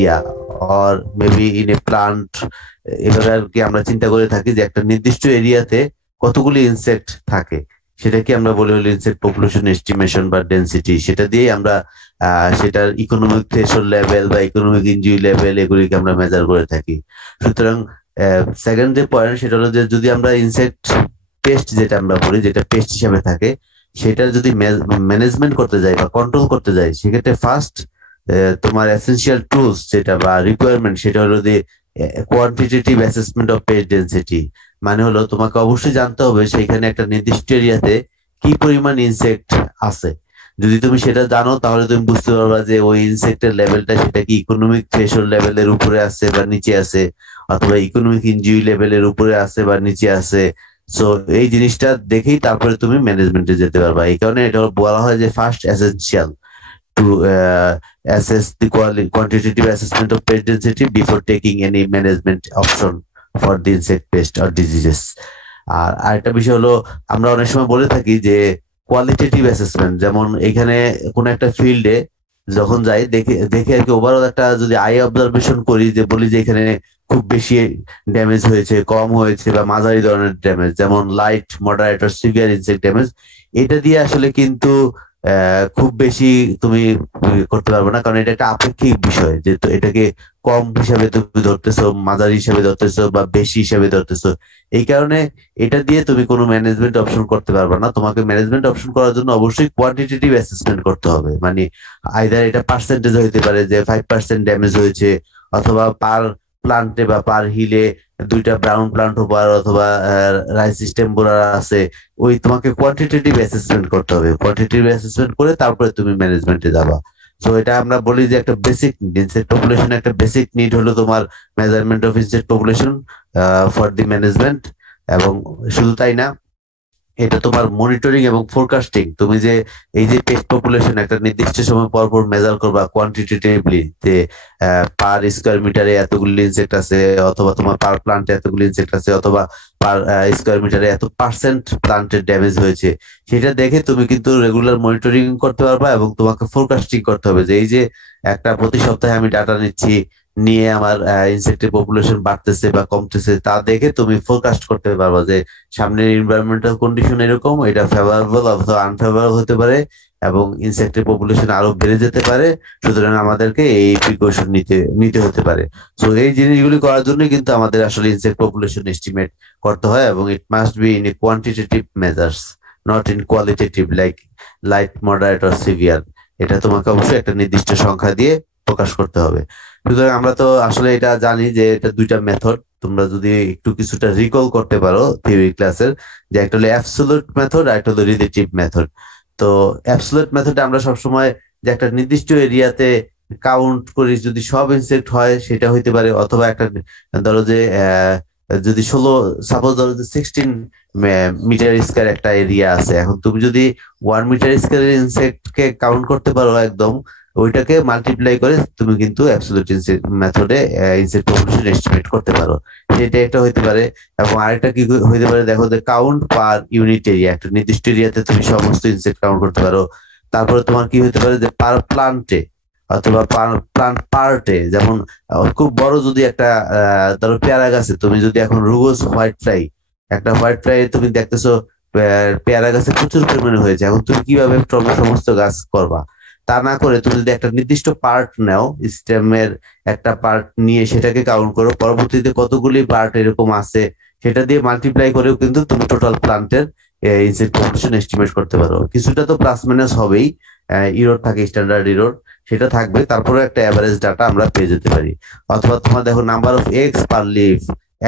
Area or maybe in a plant, এভাবে আর কি আমরা চিন্তা করে থাকি যে একটা নির্দিষ্ট এরিয়াতে কতগুলি ইনসেক্ট থাকে, সেটাকে আমরা বলি হলো ইনসেক্ট পপুলেশন এস্টিমেশন বা ডেনসিটি। সেটা দিয়েই আমরা সেটার ইকোনমিক থ্রেশহোল্ড লেভেল বা ইকোনমিক ইনজুরি লেভেল এগুলিকে আমরা মেজার করে থাকি। সুতরাং সেকেন্ড যে পয়েন্ট সেটা হলো যে যদি আমরা ইনসেক্ট পেস্ট যেটা আমরা বলি, যেটা পেস্ট হিসাবে থাকে, সেটার যদি ম্যানেজমেন্ট করতে যাই বা কন্ট্রোল করতে যাই, সেক্ষেত্রে ফার্স্ট তোমার এসেনশিয়াল টুলস যেটা বা রিকোয়ারমেন্ট সেটা হলো যে quantitative assessment of pest density. মানে হলো তোমাকে অবশ্যই জানতে হবে সেইখানে একটা নির্দিষ্ট এরিয়াতে কি পরিমাণ ইনসেক্ট আছে। যদি তুমি সেটা জানো তাহলে তুমি বুঝতে পারবা যে ওই ইনসেক্টের লেভেলটা সেটা কি ইকোনমিক থ্রেশহোল্ড লেভেলের উপরে আছে বা নিচে আছে, অথবা ইকোনমিক ইনজুরি লেভেলের উপরে আছে বা নিচে আছে। সো এই জিনিসটা দেখেই তারপরে তুমি ম্যানেজমেন্টে যেতে পারবা। এই কারণে এটা বলা হয় যে first essential to assess the quantitative assessment of pest density before taking any management option for the insect pest or diseases. আর আরেকটা বিষয় হলো আমরা অনেক সময় বলে থাকি যে কোয়ালিটেটিভ অ্যাসেসমেন্ট, যেমন এখানে কোন একটা ফিল্ডে যখন যাই দেখে দেখে আর কি ওভারঅল একটা যদি আই অবজারভেশন করি, যে বলি যে এখানে খুব বেশি ড্যামেজ হয়েছে, কম হয়েছে বা মাঝারি ধরনের ড্যামেজ, যেমন লাইট, মডারেট আর সিভিয়ার ইনসেক্ট ড্যামেজ, এটা দিয়ে আসলে কিন্তু খুব বেশি তুমি করতে পারবে না, কারণ এটা একটা আপেক্ষিক বিষয়। যে তো এটাকে কম হিসাবে তুমি ধরতেছো, মাঝারি হিসাবে ধরতেছো বা বেশি হিসাবে ধরতেছো। এই কারণে এটা দিয়ে তুমি কোনো ম্যানেজমেন্ট অপশন করতে পারবে না। তোমাকে ম্যানেজমেন্ট অপশন করার জন্য অবশ্যই কোয়ান্টিটেটিভ অ্যাসেসমেন্ট করতে হবে। মানে আইদার এটা পার্সেন্টেজ হইতে পারে যে 5% ড্যামেজ হয়েছে, অথবা পার প্লান্টে বা পার হিলে দুইটা ব্রাউন প্লান্ট হবার, অথবা রাইস সিস্টেম বোরার আছে। ওই তোমাকে কোয়ান্টিটেটিভ অ্যাসেসমেন্ট করতে হবে। কোয়ান্টিটেটিভ অ্যাসেসমেন্ট করে তারপরে তুমি ম্যানেজমেন্টে যাবা। সো এটা আমরা বলি যে একটা বেসিক ইনসেক্ট পপুলেশন, একটা বেসিক নিড হলো তোমার measurement of insect population for the management. এবং শুধু তাই না, এটা তোমার মনিটরিং এবং ফোরকাস্টিং। তুমি যে এই যে পেস্ট পপুলেশন একটা নির্দিষ্ট সময় পর পর মেজার করবা কোয়ান্টিটেটিভলি, যে পার স্কোয়ার মিটারে এতগুলি ইনসেক্ট আছে, অথবা তোমার পার প্লান্টে এতগুলি ইনসেক্ট আছে, অথবা পার স্কোয়ার মিটারে এত পার্সেন্ট প্লান্টের ড্যামেজ হয়েছে, সেটা দেখে তুমি কিন্তু রেগুলার মনিটরিং করতে পারবা। এবং তোমাকে ফোরকাস্টিং করতে হবে যে এই যে একটা প্রতি সপ্তাহে আমি ডাটা নিচ্ছি, নিয়ে আমার ইনসেক্টের পপুলেশন বাড়তেছে বা কমতেছে, তা দেখে তুমি ফোরকাস্ট করতে পারবা যে সামনের এনভায়রনমেন্টাল কন্ডিশন এরকম, এটা ফেভারেবল অথবা আনফেভারেবল হতে পারে, এবং ইনসেক্টের পপুলেশন আরো বেড়ে যেতে পারে। সুতরাং আমাদেরকে এই প্রিকশন নিতে নিতে হতে পারে। সো এই জিনিসগুলি করার জন্য কিন্তু আমাদের আসলে ইনসেক্ট পপুলেশন এস্টিমেট করতে হয়, এবং it must be in a quantitative measures, not in qualitative like light, moderate or severe. এটা তোমাকে অবশ্যই একটা নির্দিষ্ট সংখ্যা দিয়ে প্রকাশ করতে হবে। সুতরাং আমরা তো আসলে এটা জানি যে এটা দুইটা মেথড। তোমরা যদি একটু কিছুটা রিকল করতে পারো থিওরি ক্লাসের, যে একটা হলো অ্যাবসলিউট মেথড আর একটা হলো রিলেটিভ মেথড। তো অ্যাবসলিউট মেথডে আমরা সবসময় যে একটা নির্দিষ্ট এরিয়াতে কাউন্ট করি, যদি সব ইনসেক্ট হয় সেটা হইতে পারে, অথবা একটা ধরো যে যদি 16, সাপোজ ধরো যে 16 মিটার স্কয়ার একটা এরিয়া আছে, এখন তুমি যদি 1 মিটার স্কয়ারের ইনসেক্ট কে কাউন্ট করতে পারো একদম, ওইটাকে মাল্টিপ্লাই করে তুমি কিন্তু অ্যাবসলিউট ইনসেক্ট মেথডে ইনসেক্ট পপুলেশন এস্টিমেট করতে পারো। সেটা একটা হইতে পারে। এবং আরেকটা কি হইতে পারে, দেখো যে কাউন্ট পার ইউনিট এরিয়া, একটা নির্দিষ্ট এরিয়াতে তুমি সমস্ত ইনসেক্ট কাউন্ট করতে পারো। তারপরে তোমার কি হইতে পারে যে পার প্লান্টে, অথবা প্লান্ট পার্টে, যেমন খুব বড় যদি একটা ধরো পেয়ারা গাছে তুমি যদি এখন রুগোস হোয়াইট ফ্লাই, একটা হোয়াইট ফ্লাই তুমি দেখতেছো পেয়ারা গাছে প্রচুর পরিমাণে হয়েছে, এখন তুমি কিভাবে সমস্ত গাছ করবা? তা না করে তুমি যদি একটা নির্দিষ্ট পার্ট নাও, স্টেমের একটা পার্ট নিয়ে সেটাকে কাউন্ট করো, পরবর্তীতে কতগুলি পার্ট এরকম আছে সেটা দিয়ে মাল্টিপ্লাই করেও কিন্তু তুমি টোটাল প্লান্টের ইনসেক্ট পপুলেশন এস্টিমেট করতে পারো। কিছুটা তো প্লাস মাইনাস হবেই, ইরোর থাকে, স্ট্যান্ডার্ড ইরোর সেটা থাকবে, তারপরে একটা এভারেজ ডাটা আমরা পেয়ে যেতে পারি। অথবা তোমার দেখো number of eggs per leaf,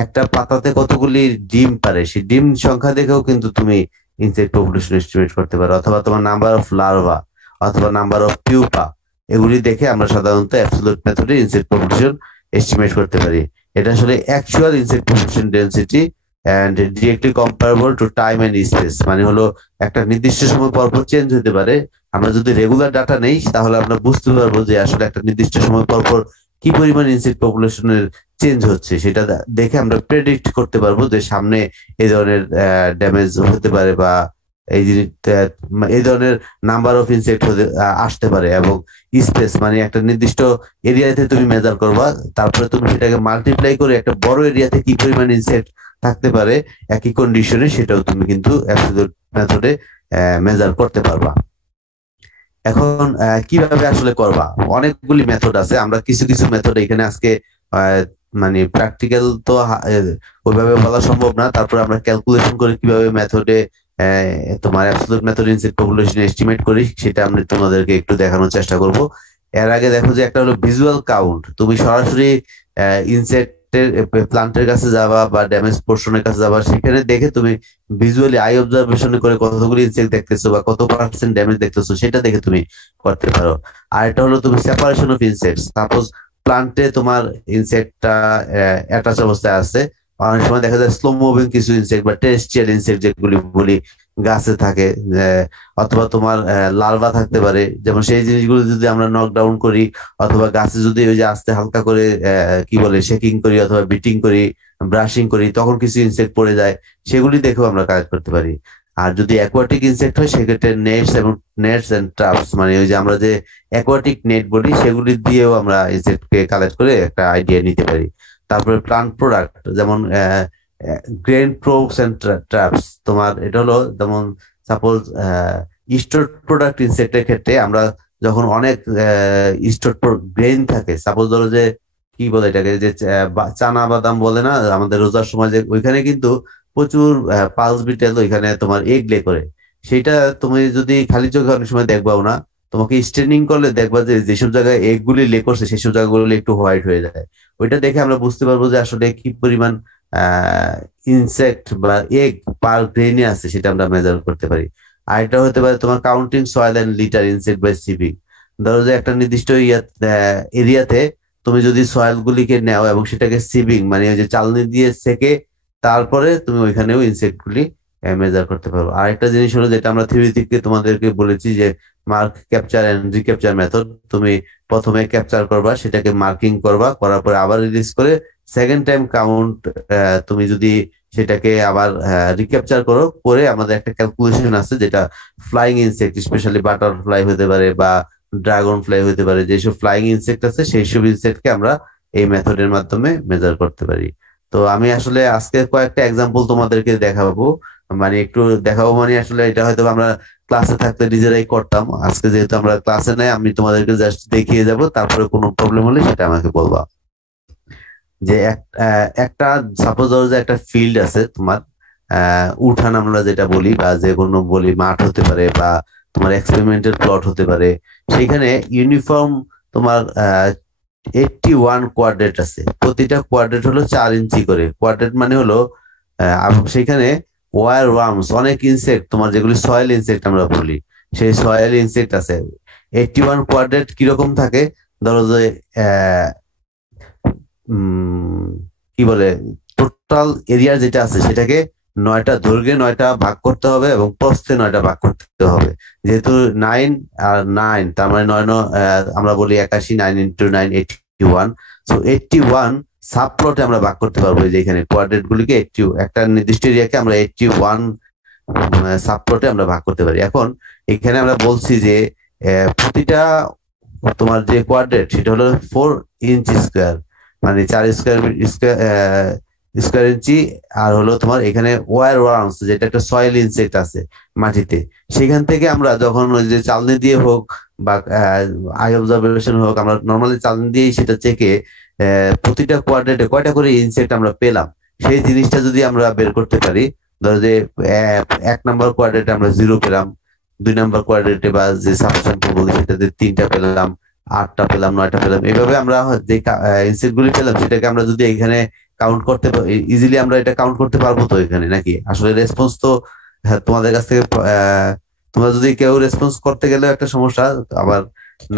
একটা পাতাতে কতগুলি ডিম পারে সেই ডিম সংখ্যা দেখেও কিন্তু তুমি ইনসেক্ট পপুলেশন এস্টিমেট করতে পারো। অথবা তোমার নাম্বার অফ লার্ভা, অথবা নাম্বার অফ পিউপা, এগুলি দেখে আমরা সাধারণত অ্যাবসলিউট মেথডে ইনসেক্ট পপুলেশন এস্টিমেট করতে পারি। এটা আসলে actual insect population density and directly comparable to time and space. মানে হলো একটা নির্দিষ্ট সময় পর পর চেঞ্জ হতে পারে। আমরা যদি রেগুলার ডাটা নেই তাহলে আমরা বুঝতে পারবো যে আসলে একটা নির্দিষ্ট সময় পর পর কি পরিমাণ ইনসেক্ট পপুলেশনের চেঞ্জ হচ্ছে, সেটা দেখে আমরা প্রেডিক্ট করতে পারবো যে সামনে এই ধরনের ড্যামেজ হতে পারে বা এই জিনিস এই ধরনের নাম্বার অফ ইনসেক্ট আসতে পারে। এবং স্পেস মানে একটা নির্দিষ্ট এরিয়াতে তুমি মেজার করবা, তারপরে তুমি সেটাকে মাল্টিপ্লাই করে একটা বড় এরিয়াতে কি পরিমাণ ইনসেক্ট থাকতে পারে একই কন্ডিশনে, সেটাও তুমি কিন্তু অ্যাবসলিউট মেথডে মেজার করতে পারবা। এখন কিভাবে আসলে করবা, অনেকগুলি মেথড আছে। আমরা কিছু কিছু মেথড এখানে আজকে মানে প্র্যাকটিক্যাল তো ওইভাবে বলা সম্ভব না, তারপর আমরা ক্যালকুলেশন করে কিভাবে মেথডে তোমার absolute method insect population estimate করি সেটা আমি তোমাদেরকে একটু দেখানোর চেষ্টা করব। এর আগে দেখো যে একটা হলো ভিজুয়াল কাউন্ট, তুমি সরাসরি ইনসেক্টের প্লান্টের কাছে যাবা বা ড্যামেজ পোর্শনের কাছে যাবা, সেখানে দেখে তুমি ভিজুয়ালি আই অবজারভেশন করে কতগুলো ইনসেক্ট দেখতেছো বা কত পার্সেন্ট ড্যামেজ দেখতেছো সেটা দেখে তুমি করতে পারো। আর এটা হলো তুমি সেপারেশন অফ ইনসেক্ট, সাপোজ প্লান্টে তোমার ইনসেক্টটা অ্যাটাচ অবস্থায় আছে, অনেক সময় দেখা যায় স্লো মুভিং কিছু ইনসেক্ট বা টেরেস্ট্রিয়াল ইনসেক্ট যেগুলি বলি গাছে থাকে, অথবা তোমার লার্ভা থাকতে পারে, যেমন সেই জিনিসগুলো যদি আমরা নকডাউন করি অথবা গাছে যদি ওই যে আস্তে হালকা করে কি বলে শেকিং করি অথবা বিটিং করি, ব্রাশিং করি, তখন কিছু ইনসেক্ট পড়ে যায়, সেগুলি দেখেও আমরা কালেক্ট করতে পারি। আর যদি অ্যাকোয়াটিক ইনসেক্ট হয় সেক্ষেত্রে নেটস এবং নেটস এন্ড ট্রাপস মানে ওই যে আমরা যে অ্যাকোয়াটিক নেট বলি সেগুলি দিয়েও আমরা ইনসেক্টকে কালেক্ট করে একটা আইডিয়া নিতে পারি। তারপরে প্লান্ট প্রোডাক্ট যেমন গ্রেন প্রোবস এন্ড ট্র্যাপস, তোমার এটা হলো যেমন সাপোজ স্টোর প্রোডাক্ট ইনসেক্টের ক্ষেত্রে আমরা যখন অনেক স্টোর গ্রেন থাকে, সাপোজ ধরো যে কি বলে এটাকে যে চানা বাদাম বলে না আমাদের রোজার সময়, যে ওইখানে কিন্তু প্রচুর পালস বিটেল ওইখানে তোমার এগ লে করে, সেটা তুমি যদি খালি চোখে অনেক সময় দেখবাও না, তোমাকে স্টেনিং করলে দেখবা যে যেসব জায়গায় এগ গুলি লে করছে সেসব জায়গাগুলো একটু হোয়াইট হয়ে যায়। ওইটা দেখে আমরা বুঝতে পারবো যে আসলে কি পরিমাণ ইনসেক্ট বা এগ পার গ্রেনে আছে সেটা আমরা মেজার করতে পারি। আর এটা হতে পারে তোমার counting soil and litter insect by sieving, ধরো যে একটা নির্দিষ্ট এরিয়াতে তুমি যদি সয়েল গুলিকে নেও এবং সেটাকে সিভিং মানে ওই যে চালনি দিয়ে সেকে তারপরে তুমি ওইখানেও ইনসেক্ট গুলি মেজার করতে পারো। আর একটা জিনিস হলো যেটা আমরা থিওরি থেকে তোমাদেরকে বলেছি যে mark capture and recapture method, তুমি প্রথমে ক্যাপচার করবা, সেটাকে মার্কিং করবা, করার পরে আবার রিলিজ করে সেকেন্ড টাইম কাউন্ট তুমি যদি সেটাকে আবার রিক্যাপচার করো করে আমাদের একটা ক্যালকুলেশন আছে যেটা ফ্লাইং ইনসেক্ট স্পেশালি বাটারফ্লাই হতে পারে বা ড্রাগন ফ্লাই হতে পারে, যেসব ফ্লাইং ইনসেক্ট আছে সেই সব ইনসেক্টকে আমরা এই মেথডের মাধ্যমে মেজার করতে পারি। তো আমি আসলে আজকে কয়েকটা এক্সাম্পল তোমাদেরকে দেখাবো, মানে একটু দেখাবো মানে আসলে এটা হয়তো আমরা ক্লাসে থাকতে নিজেরাই করতাম, আজকে যেহেতু আমরা ক্লাসে নাই আমি তোমাদেরকে জাস্ট দেখিয়ে যাব, তারপরে কোনো প্রবলেম হলে সেটা আমাকে বলবা। যে একটা সাপোজ ধরো যে একটা ফিল্ড আছে তোমার, উঠান আমরা যেটা বলি বা যে কোনো বলি মাঠ হতে পারে বা তোমার এক্সপেরিমেন্টাল প্লট হতে পারে, সেখানে ইউনিফর্ম তোমার 81 কোয়াড্রেট আছে, প্রতিটা কোয়াড্রেট হলো 4 ইঞ্চি করে, কোয়াড্রেট মানে হলো সেখানে ওয়ার ওয়ার্মস অনেক ইনসেক্ট তোমার যেগুলি সয়েল ইনসেক্ট আমরা বলি সেই সয়েল ইনসেক্ট আছে। 81 কোয়াড্রেট কিরকম থাকে, ধরো যে কি বলে টোটাল এরিয়া যেটা আছে সেটাকে 9টা দৈর্ঘ্যে 9টা ভাগ করতে হবে এবং প্রস্থে 9টা ভাগ করতে হবে। যেহেতু 9 আর 9 তার মানে 9 আমরা বলি 81, 9 ইন্টু 9 81, সো 81 সাবপ্লটে আমরা ভাগ করতে পারবো। যে এখানে কোয়াড্রেট গুলিকে 80 একটা নির্দিষ্ট এরিয়াকে আমরা 81 সাবপ্লটে আমরা ভাগ করতে পারি। এখন এখানে আমরা বলছি যে প্রতিটা তোমার যে কোয়াড্রেট সেটা হলো 4 ইঞ্চি স্কোয়ার, মানে 4 স্কোয়ার ইঞ্চি। আর হলো তোমার এখানে ওয়ার ওয়ার্মস যেটা একটা সয়েল ইনসেক্ট আছে মাটিতে, সেখান থেকে আমরা যখন ওই যে চালনি দিয়ে হোক বা আই অবজারভেশন হোক, আমরা নর্মালি চালনি দিয়েই সেটা চেকে প্রতিটা কোয়াড্রেটে কয়টা করে ইনসেক্ট আমরা পেলাম সেই জিনিসটা যদি আমরা বের করতে পারি, ধরো যে 1 নম্বর কোয়াড্রেটে আমরা 0 পেলাম, 2 নম্বর কোয়াড্রেটে বা যে সাবস্যাম্পল বলি সেটাতে 3টা পেলাম, 8টা পেলাম, 9টা পেলাম, এইভাবে আমরা যে ইনসেক্ট গুলি পেলাম সেটাকে আমরা যদি এখানে কাউন্ট করতে ইজিলি আমরা এটা কাউন্ট করতে পারবো তো এখানে নাকি? আসলে রেসপন্স তো তোমাদের কাছ থেকে তোমরা যদি কেউ রেসপন্স করতে গেলে একটা সমস্যা, আবার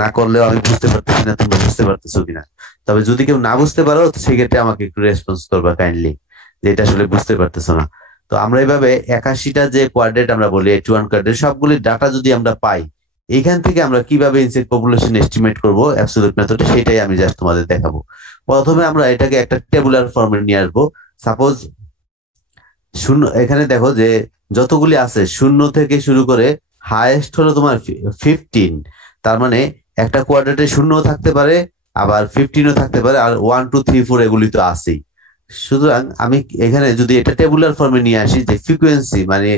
না করলেও আমি বুঝতে পারতেছি না তোমরা বুঝতে পারতেছো কিনা। তবে যদি কেউ না বুঝতে পারো সেক্ষেত্রে আমাকে একটু রেসপন্স করবা কাইন্ডলি যে এটা আসলে বুঝতে পারতেছো না। তো আমরা এইভাবে 81টা যে কোয়াড্রেট আমরা বলি 81 কোয়াড্রেট সবগুলি ডাটা যদি আমরা পাই, এইখান থেকে আমরা কিভাবে ইনসেক্ট পপুলেশন এস্টিমেট করব অ্যাবসলিউট মেথডে সেটাই আমি জাস্ট তোমাদের দেখাবো। প্রথমে আমরা এটাকে একটা টেবুলার ফর্মে নিয়ে আসবো। সাপোজ শূন্য এখানে দেখো যে যতগুলি আছে শূন্য থেকে শুরু করে হাইয়েস্ট হলো তোমার 15। তার মানে একটা কোয়াড্রেন্টে শূন্যও থাকতে পারে, আবার 15ও থাকতে পারে, আর 1 2 3 4 এগুলি তো আছেই। সুতরাং আমি এখানে যদি এটা টেবুলার ফর্মে নিয়ে আসি যে ফ্রিকোয়েন্সি মানে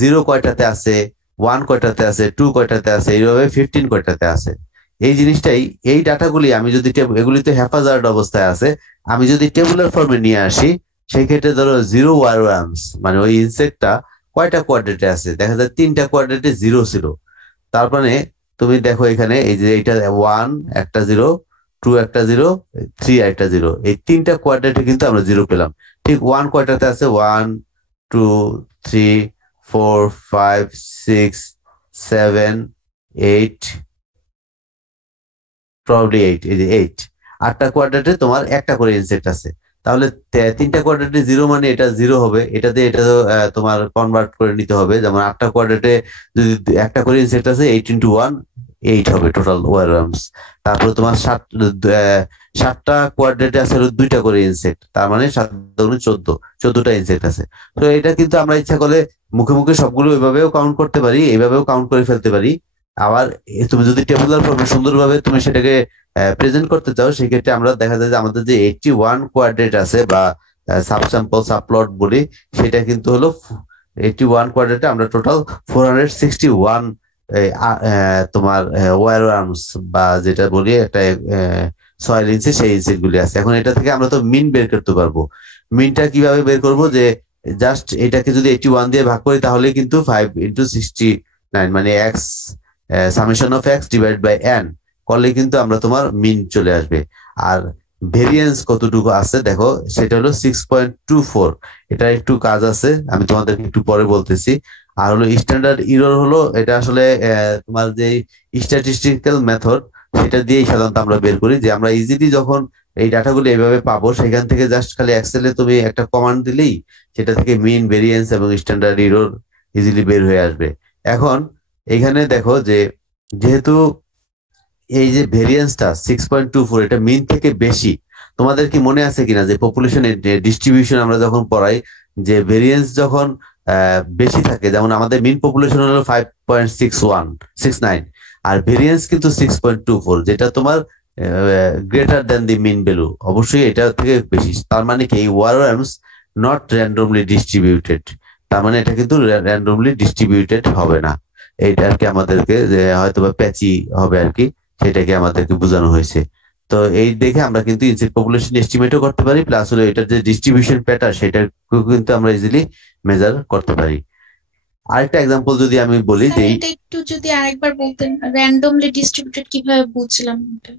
জিরো কয়টাতে আছে, ওয়ান কয়টাতে আছে, টু কয়টাতে আছে, এইভাবে 15 কয়টাতে আছে, এই জিনিসটাই, এই ডাটাগুলি আমি যদি এগুলি তো হ্যাফাজার্ড অবস্থায় আছে, আমি যদি টেবুলার ফর্মে নিয়ে আসি সেই ক্ষেত্রে ধরো জিরো ওয়ারওয়ার্মস মানে ওই ইনসেক্টটা কয়টা কোয়াড্রেন্টে আছে, দেখা যায় 3টা কোয়াড্রেন্টে জিরো ছিল। তার মানে তুমি দেখো এখানে এই যে এটা ওয়ান একটা জিরো, টু একটা জিরো, থ্রি একটা জিরো, এই 3টা কোয়াড্রেন্টে কিন্তু আমরা জিরো পেলাম। ঠিক ওয়ান কয়টাতে আছে, 1 2 3 4 5 6 7 8, প্রবাবলি 8, এই যে 8, 8টা কোয়াড্রেন্টে তোমার একটা করে ইনসেক্ট আছে। তাহলে 3টা কোয়াড্রেন্টে জিরো মানে এটা জিরো হবে, এটাতে এটা তো, তোমার কনভার্ট করে নিতে হবে, যেমন 8টা কোয়াড্রেন্টে যদি একটা করে ইনসেক্ট আছে, 8 × 1 8 হবে টোটাল ওয়ারওয়ার্মস। তারপরে তোমার 7টা কোয়াড্রেন্টে আছে হলো 2টা করে ইনসেক্ট, তার মানে 7 × 2 = 14, 14টা ইনসেক্ট আছে। তো এটা কিন্তু আমরা ইচ্ছা করলে মুখে মুখে সবগুলো এভাবেও কাউন্ট করতে পারি, এভাবেও কাউন্ট করে ফেলতে পারি। আবার তুমি যদি টেবুলার ফর্মে সুন্দরভাবে তুমি সেটাকে প্রেজেন্ট করতে চাও, সেক্ষেত্রে আমরা দেখা যায় যে আমাদের যে 81 কোয়াড্রেন্ট আছে বা সাবস্যাম্পল সাবপ্লট বলি, সেটা কিন্তু হলো 81 কোয়াড্রেন্টে আমরা টোটাল 461 তোমার ওয়ার আর্মস বা যেটা বলি একটা সয়েল ইনসেক্ট, সেই ইনসেক্ট গুলি আছে। এখন এটা থেকে আমরা তো মিন বের করতে পারবো। মিনটা কিভাবে বের করব, যে জাস্ট এটাকে যদি 81 দিয়ে ভাগ করি তাহলে কিন্তু 5 × 69 মানে X, summation of X divide by N করলে কিন্তু আমরা তোমার মিন চলে আসবে। আর ভেরিয়েন্স কতটুকু আছে দেখো, সেটা হলো 6.24। এটা একটু কাজ আছে, আমি তোমাদেরকে একটু পরে বলতেছি। আর হলো স্ট্যান্ডার্ড ইরর হলো এটা আসলে তোমার যে স্ট্যাটিস্টিক্যাল মেথড, সেটা দিয়েই সাধারণত আমরা বের করি, যে আমরা ইজিলি যখন এই ডাটাগুলো এইভাবে পাবো, সেখান থেকে জাস্ট খালি এক্সেলে তুমি একটা কমান্ড দিলেই সেটা থেকে মিন, ভেরিয়েন্স এবং স্ট্যান্ডার্ড ইরর ইজিলি বের হয়ে আসবে। এখন এখানে দেখো যে যেহেতু এই যে ভেরিয়েন্সটা 6.24 এটা মিন থেকে বেশি, তোমাদের কি মনে আছে কিনা যে পপুলেশনের ডিস্ট্রিবিউশন আমরা যখন পড়াই, যে ভেরিয়েন্স যখন বেশি থাকে, যেমন আমাদের মিন পপুলেশন হলো 5.6169, আর ভেরিয়েন্স কিন্তু 6.24, যেটা তোমার গ্রেটার দেন দি মিন ভ্যালু, অবশ্যই এটা থেকে বেশি। তার মানে কি এই ওয়ারওয়ার্মস নট র্যান্ডমলি ডিস্ট্রিবিউটেড, তার মানে এটা কিন্তু র্যান্ডমলি ডিস্ট্রিবিউটেড হবে না। এইটা আর কি আমাদেরকে যে হয়তো বা প্যাচি হবে আর কি, সেটাকে আমাদেরকে বোঝানো হয়েছে। তো এই দেখে আমরা কিন্তু ইনসেক্ট পপুলেশন এস্টিমেটও করতে পারি, প্লাস হলো এটার যে ডিস্ট্রিবিউশন প্যাটার্ন সেটা কিন্তু আমরা ইজিলি মেজার করতে পারি। আরেকটা এক্সাম্পল যদি আমি বলি স্যার যে এটা একটু যদি আরেকবার বলতেন, র্যান্ডমলি ডিস্ট্রিবিউটেড কিভাবে বুঝলাম এটা?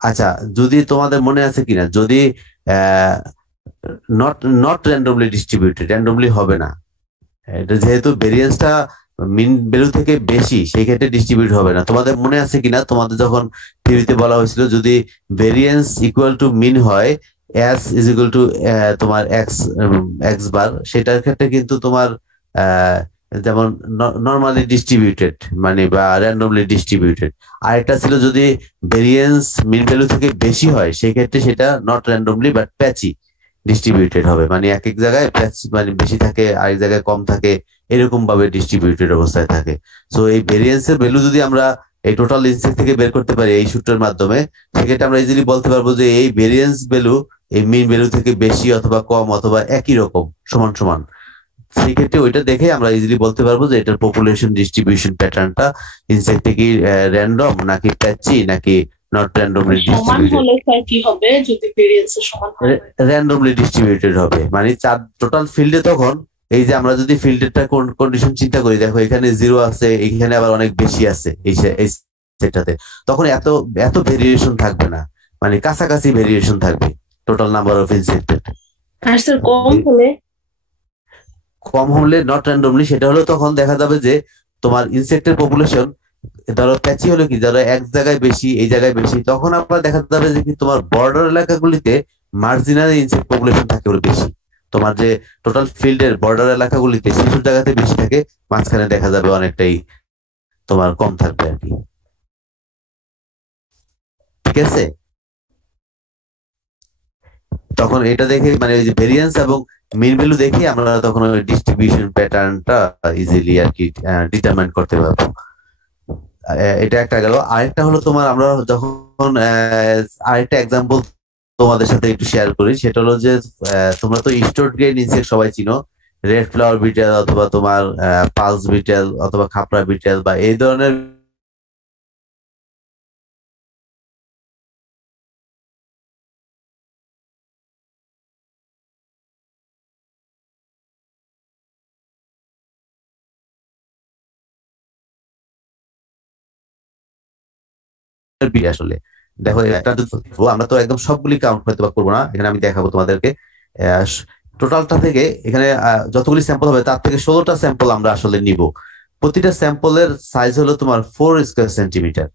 আচ্ছা, যদি তোমাদের মনে আছে কিনা, যদি not not randomly distributed, randomly হবে না, এটা যেহেতু ভেরিয়েন্সটা মিন ভ্যালু থেকে বেশি, সেই ক্ষেত্রে ডিস্ট্রিবিউট হবে না। তোমাদের মনে আছে কিনা, তোমাদের যখন থিওরিতে বলা হয়েছিল যদি ভেরিয়েন্স ইকুয়াল টু মিন হয়, এস ইজ ইকুয়াল টু তোমার এক্স, এক্স বার, সেটার ক্ষেত্রে কিন্তু তোমার আহ, যেমন নর্মালি ডিস্ট্রিবিউটেড মানে বা র্যান্ডমলি ডিস্ট্রিবিউটেড। আরেকটা ছিল যদি ভেরিয়েন্স মিন ভ্যালু থেকে বেশি হয়, সেই ক্ষেত্রে সেটা not randomly but patchy distributed হবে, মানে এক এক জায়গায় প্যাচ মানে বেশি থাকে, আরেক জায়গায় কম থাকে, এরকম ভাবে ডিস্ট্রিবিউটেড অবস্থায় থাকে। সো এই ভেরিয়েন্সের ভ্যালু যদি আমরা এই টোটাল ইনসেক্ট থেকে বের করতে পারি এই সূত্রের মাধ্যমে, সেক্ষেত্রে আমরা ইজিলি বলতে পারবো যে এই ভেরিয়েন্স ভ্যালু এই মিন ভ্যালু থেকে বেশি অথবা কম অথবা একই রকম সমান সমান। সেই ক্ষেত্রে ওইটা দেখে আমরা ইজিলি বলতে পারবো যে এটার পপুলেশন ডিস্ট্রিবিউশন প্যাটার্নটা ইনসেক্টে কি র্যান্ডম নাকি প্যাচি নাকি নট র্যান্ডমলি সমান ডিস্ট্রিবিউটেড। হলে স্যার কি হবে যদি ভেরিয়েন্সের সমান হয়? র্যান্ডমলি ডিস্ট্রিবিউটেড হবে, মানে চার টোটাল ফিল্ডে তখন এই যে আমরা যদি ফিল্ডেরটা কন্ডিশন চিন্তা করি, দেখো এখানে জিরো আছে, এখানে আবার অনেক বেশি আছে এই সেটটাতে, তখন এত এত ভেরিয়েশন থাকবে না, মানে কাছাকাছি ভেরিয়েশন থাকবে টোটাল নাম্বার অফ ইনসেক্টেড। আর স্যার কম হলে? কম হলে নট র্যান্ডমলি, সেটা হলো তখন দেখা যাবে যে তোমার ইনসেক্টের পপুলেশন, ধরো প্যাচি হলো কি, ধরো এক জায়গায় বেশি এই জায়গায় বেশি, তখন আবার দেখা যাবে যে কি তোমার বর্ডার এলাকাগুলিতে মার্জিনাল ইনসেক্ট পপুলেশন থাকে ওর বেশি। তোমার যে টোটাল ফিল্ডের বর্ডার এলাকাগুলিতে সেসব জায়গাতে বেশি থাকে, মাঝখানে দেখা যাবে অনেকটাই তোমার কম থাকবে আর কি। ঠিক আছে, তো তখন এটা দেখে মানে ওই যে ভেরিয়েন্স এবং মিন ভ্যালু দেখে আমরা তখন ওই ডিস্ট্রিবিউশন প্যাটার্নটা ইজিলি আর কি ডিটারমাইন করতে পারবো। এটা একটা গেল। আরেকটা হলো তোমার আমরা যখন আরেকটা এক্সাম্পল তোমাদের সাথে একটু শেয়ার করি, সেটা হলো যে তোমরা তো স্টোর গ্রেন ইনসেক্ট সবাই চিনো, রেড ফ্লাওয়ার বিটেল অথবা তোমার পালস বিটেল অথবা খাপড়া বিটেল বা এই ধরনের আসলে দেখো একটা আমরা তো একদম সবগুলি কাউন্ট হয়তো বা করবো না, এখানে আমি দেখাবো তোমাদেরকে। টোটালটা থেকে এখানে যতগুলি স্যাম্পল হবে তার থেকে 16টা স্যাম্পল আমরা আসলে নিব। প্রতিটা স্যাম্পলের সাইজ হলো তোমার 4 স্কয়ার সেন্টিমিটার।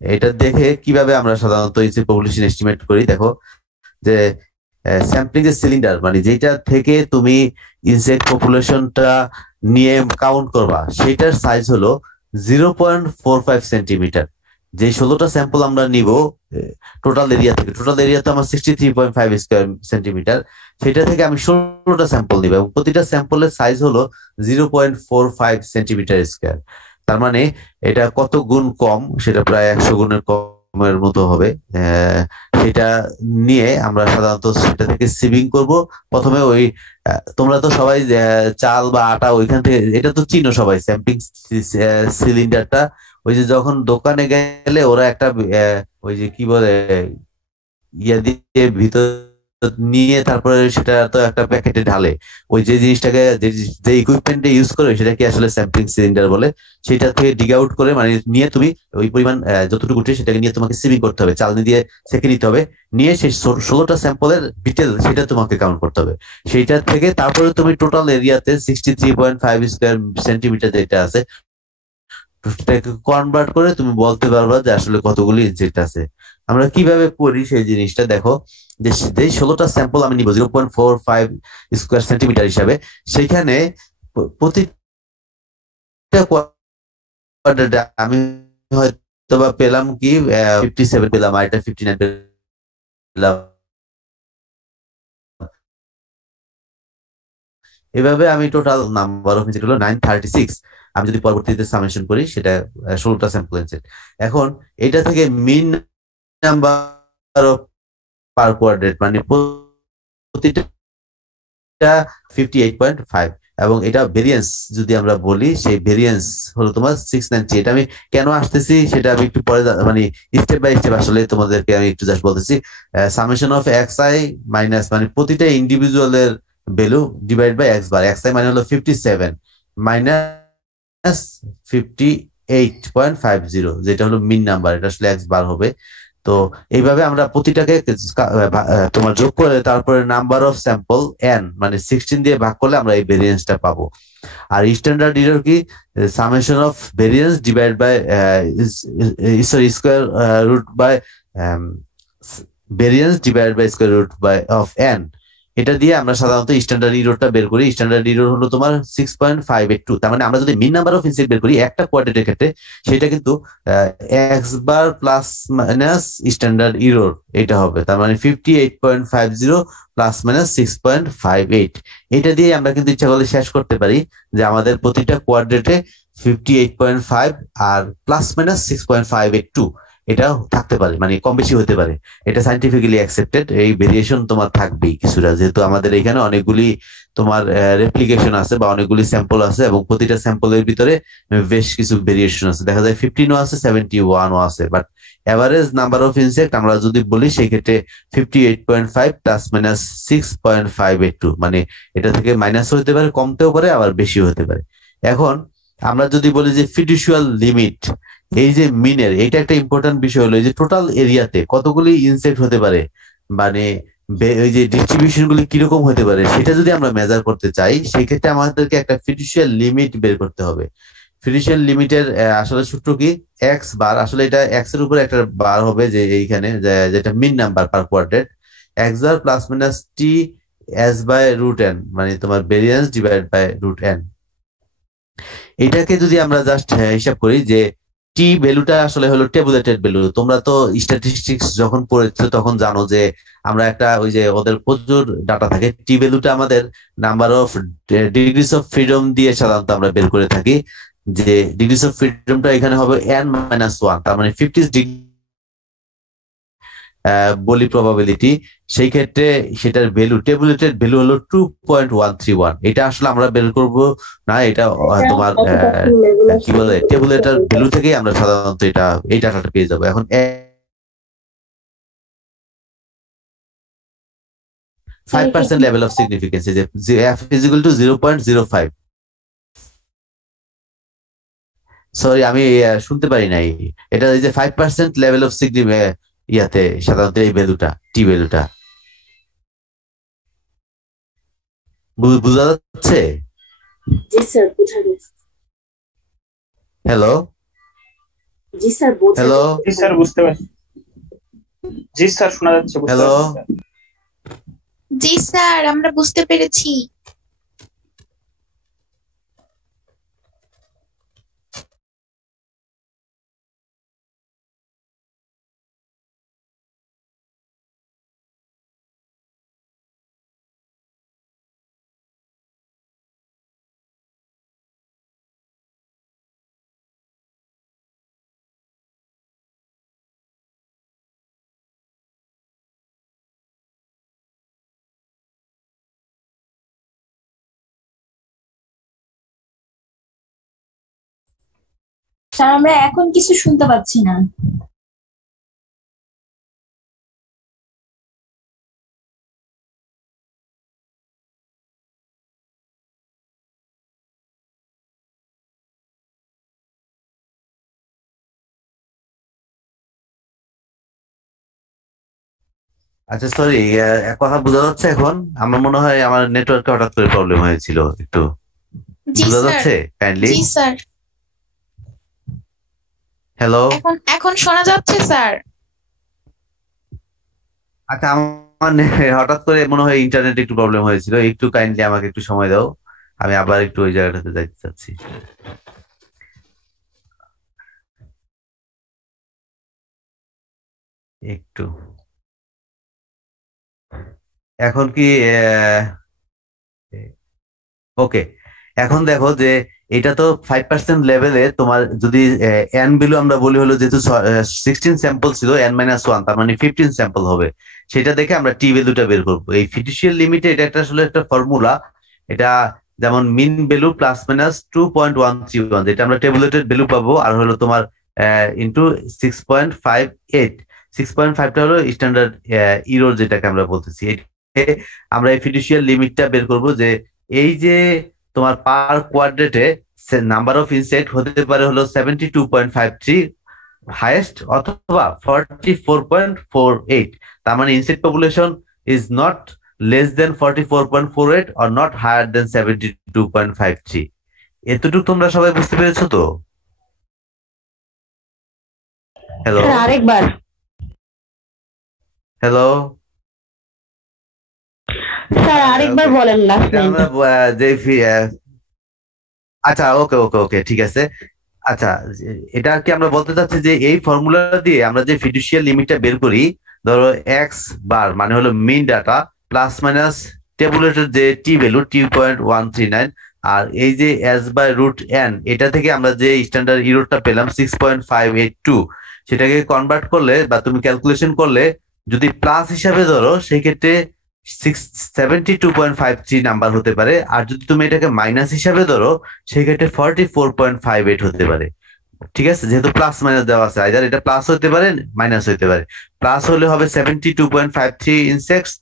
এটা দেখে কিভাবে আমরা সাধারণত ইনসেক্ট পপুলেশন এস্টিমেট করি, দেখো যে স্যাম্পলিং যে সিলিন্ডার মানে যেটা থেকে তুমি ইনসেক্ট পপুলেশনটা নিয়ে কাউন্ট করবা সেটার সাইজ হলো 0.45 সেন্টিমিটার। যে 16টা স্যাম্পল আমরা নিব টোটাল এরিয়া থেকে, টোটাল এরিয়া তো আমার 63.5 স্কয়ার সেন্টিমিটার, সেটা থেকে আমি 16টা স্যাম্পল নিব এবং প্রতিটা স্যাম্পলের সাইজ হলো 0.45 সেন্টিমিটার স্কয়ার। তার মানে এটা কত গুণ কম, সেটা প্রায় 100 গুণের কমের মতো হবে। সেটা নিয়ে আমরা সাধারণত সেটা থেকে সিভিং করব। প্রথমে ওই তোমরা তো সবাই চাল বা আটা ওইখান থেকে, এটা তো চিনো সবাই স্যাম্পিং সিলিন্ডারটা, ওই যে যখন দোকানে গেলে ওরা একটা ওই যে কি বলে ইয়া দিয়ে ভিতর নিয়ে তারপরে সেটা তো একটা প্যাকেটে ঢালে, ওই যে জিনিসটাকে যে ইকুইপমেন্টে ইউজ করে সেটাকে আসলে স্যাম্পলিং সিলিন্ডার বলে। সেটা থেকে ডিগ আউট করে মানে নিয়ে তুমি ওই পরিমাণ যতটুকু উঠে সেটাকে নিয়ে তোমাকে সিভিং করতে হবে, চালনি দিয়ে সেঁকে নিতে হবে। নিয়ে সেই 16টা স্যাম্পলের ডিটেল সেটা তোমাকে কাউন্ট করতে হবে। সেইটা থেকে তারপরে তুমি টোটাল এরিয়াতে 63.5 স্কয়ার সেন্টিমিটার যেটা আছে সেটাকে কনভার্ট করে তুমি বলতে পারবা যে আসলে কতগুলি ইনসেক্ট আছে। আমরা কিভাবে করি সেই জিনিসটা দেখো, যে 16টা স্যাম্পল আমি নিব 0.45 স্কয়ার সেন্টিমিটার হিসাবে, সেখানে প্রতিটা কোয়াড্রেন্টে আমি হয়তো বা পেলাম কি 57 পেলাম, আর এটা 59 পেলাম, এভাবে আমি টোটাল নাম্বার অফ ইনসেক্ট হলো 936। আমি যদি পরবর্তীতে সামেশন করি সেটা 16টা স্যাম্পল ইনসেক্ট। এখন এটা থেকে মিন নাম্বার অফ পার কোয়াড্রেন্ট মানে প্রতিটা 58.5, এবং এটা ভেরিয়েন্স যদি আমরা বলি সেই ভেরিয়েন্স হলো তোমার 690। এটা আমি কেন আসতেছি সেটা আমি একটু পরে মানে স্টেপ বাই স্টেপ আসলে তোমাদেরকে আমি একটু জাস্ট বলতেছি। Summation of x i minus মানে প্রতিটা ইন্ডিভিজুয়ালের value divide by x bar, x i মানে হলো 57 মাইনাস 58.50, যেটা হলো মিন নাম্বার, এটা আসলে এক্স বার হবে। তো এইভাবে আমরা প্রতিটাকে তোমার যোগ করে তারপরে নাম্বার অফ স্যাম্পল এন মানে 16 দিয়ে ভাগ করলে আমরা এই ভেরিয়েন্সটা পাবো। আর স্ট্যান্ডার্ড এরর কি summation of variance divide by sorry square root by variance divide by square root by of N. এটা দিয়ে আমরা সাধারণত স্ট্যান্ডার্ড ইরোরটা বের করি। স্ট্যান্ডার্ড ইরোর হলো তোমার 6.582। তার মানে আমরা যদি মিন নাম্বার অফ ইনসেক্ট বের করি একটা কোয়াড্রেন্টের ক্ষেত্রে, সেটা কিন্তু x bar plus minus standard error এটা হবে। তার মানে 58.50 প্লাস মাইনাস 6.58। এটা দিয়ে আমরা কিন্তু ইচ্ছা করলে শেষ করতে পারি যে আমাদের প্রতিটা কোয়াড্রেন্টে 58.5 আর প্লাস মাইনাস 6.582 এটাও থাকতে পারে, মানে কম বেশি হতে পারে। এটা সাইন্টিফিক্যালি অ্যাকসেপ্টেড। এই ভেরিয়েশন তোমার থাকবেই কিছুটা, যেহেতু আমাদের এখানে অনেকগুলি তোমার রেপ্লিকেশন আছে বা অনেকগুলি স্যাম্পল আছে এবং প্রতিটা স্যাম্পলের ভিতরে বেশ কিছু ভেরিয়েশন আছে, দেখা যায় 15ও আছে 71ও আছে। But average number of insect আমরা যদি বলি সেই ক্ষেত্রে 58.5 প্লাস মাইনাস 6.582, মানে এটা থেকে মাইনাস হতে পারে, কমতেও পারে, আবার বেশিও হতে পারে। এখন আমরা যদি বলি যে ফিডুশিয়াল লিমিট, এই যে মিনের এটা একটা ইম্পর্টেন্ট বিষয় হলো এই যে টোটাল এরিয়াতে কতগুলি ইনসেক্ট হতে পারে, মানে ওই যে ডিস্ট্রিবিউশন গুলি কিরকম হতে পারে সেটা যদি আমরা মেজার করতে চাই সেই ক্ষেত্রে আমাদেরকে একটা ফিডুশিয়াল লিমিট বের করতে হবে। ফিডুশিয়াল লিমিটের আসলে সূত্র কি, এক্স বার, আসলে এটা এক্স এর উপরে একটা বার হবে যে এইখানে যেটা mean number per quadrant, x bar plus minus t s by root n, মানে তোমার variance divide by root n. এটাকে যদি আমরা জাস্ট হিসাব করি যে টি ভ্যালুটা আসলে হলো টেবুলেটেড ভ্যালু। তোমরা তো স্ট্যাটিস্টিক্স যখন পড়েছো তখন জানো যে আমরা একটা ওই যে ওদের প্রচুর ডাটা থাকে, টি ভ্যালুটা আমাদের number of degrees of freedom দিয়ে সাধারণত আমরা বের করে থাকি, যে ডিগ্রিস অফ ফ্রিডমটা এখানে হবে n-1, তার মানে 50 ডিগ্রি বলি প্রবাবিলিটি। সেই ক্ষেত্রে সেটার ভ্যালু টেবুলেটেড ভ্যালু হলো 2.131। এটা আসলে আমরা বের করব না, এটা তোমার কি বলে টেবুলেটার ভ্যালু থেকেই আমরা সাধারণত এই ডাটাটা পেয়ে যাবো। এখন 5% লেভেল অফ সিগনিফিকেন্স, যে f is equal to 0.05। Sorry, আমি শুনতে পারি নাই। এটা এই যে 5% লেভেল অফ ইয়াতে সাধারণত এই ভ্যালুটা, টি ভ্যালুটা বোঝা যাচ্ছে? জি স্যার, বোঝা গেছে। হ্যালো জি স্যার, বোঝা হ্যালো গেছে। জি স্যার, বুঝতে পারছি। জি স্যার, শোনা যাচ্ছে, বুঝতে হ্যালো পারছি স্যার। জি স্যার, আমরা বুঝতে পেরেছি। স্যার, আমরা এখন কিছু শুনতে পাচ্ছি না। আচ্ছা, সরি, কথা বোঝা যাচ্ছে এখন? আমার মনে হয় আমার নেটওয়ার্কে হঠাৎ করে প্রবলেম হয়েছিল একটু। জি বোঝা স্যার। যাচ্ছে কাইন্ডলি? জি স্যার, হ্যালো। এখন শোনা যাচ্ছে স্যার। আচ্ছা, আমার হঠাৎ করে মনে হয় ইন্টারনেট একটু প্রবলেম হয়েছিল, একটু কাইন্ডলি আমাকে একটু সময় দাও, আমি আবার একটু ওই জায়গাটাতে যাইতে চাচ্ছি একটু। এখন কি ওকে? এখন দেখো যে এটা তো 5% লেভেলে তোমার যদি এন ভ্যালু আমরা বলি হলো, যেহেতু 16 স্যাম্পল ছিল, n-1, তার মানে 15 স্যাম্পল হবে। সেটা দেখে আমরা টি ভ্যালুটা বের করবো। এই ফিডুশিয়াল লিমিটে এটা একটা আসলে একটা ফর্মুলা। এটা যেমন মিন ভ্যালু প্লাস মাইনাস 2.131, যেটা আমরা টেবুলেটেড ভ্যালু পাবো, আর হলো তোমার ইন্টু 6.58। 6.5টা হলো স্ট্যান্ডার্ড ইরোর, যেটাকে আমরা বলতেছি। আমরা এই ফিডুশিয়াল লিমিটটা বের করব, যে এই যে তোমার পার কোয়াড্রেটে নাম্বার অফ ইনসেক্ট হতে পারে হলো 72.53 হাইয়েস্ট, অথবা 44.48। তার মানে insect population is not less than 44.48 or not higher than 72.53। এতটুকু তোমরা সবাই বুঝতে পেরেছো তো? হ্যালো আরেকবার। হ্যালো স্যার, আরেকবার বলেন লাস্ট এটা আমরা লাইনটা। যে আচ্ছা, ওকে ওকে ওকে, ঠিক আছে। আচ্ছা, এটা কি আমরা বলতে চাচ্ছি যে এই ফর্মুলা দিয়ে আমরা যে ফিডুশিয়াল লিমিটটা বের করি, ধরো এক্স বার মানে হলো মিন ডাটা প্লাস মাইনাস টেবুলেটের যে টি ভ্যালু 2.139, আর এই যে এস বাই রুট এন, এটা থেকে আমরা যে স্ট্যান্ডার্ড ইরোরটা পেলাম 6.582, সেটাকে কনভার্ট করলে বা তুমি ক্যালকুলেশন করলে যদি প্লাস হিসাবে ধরো, সেক্ষেত্রে 72.53 নাম্বার হতে পারে। আর যদি তুমি এটাকে মাইনাস হিসাবে ধরো, সেক্ষেত্রে 44.58 হতে পারে। ঠিক আছে, যেহেতু প্লাস মাইনাস দেওয়া আছে, আইদার এটা প্লাস হতে পারে মাইনাস হতে পারে। প্লাস হলে হবে 72.53 ইনসেক্টস,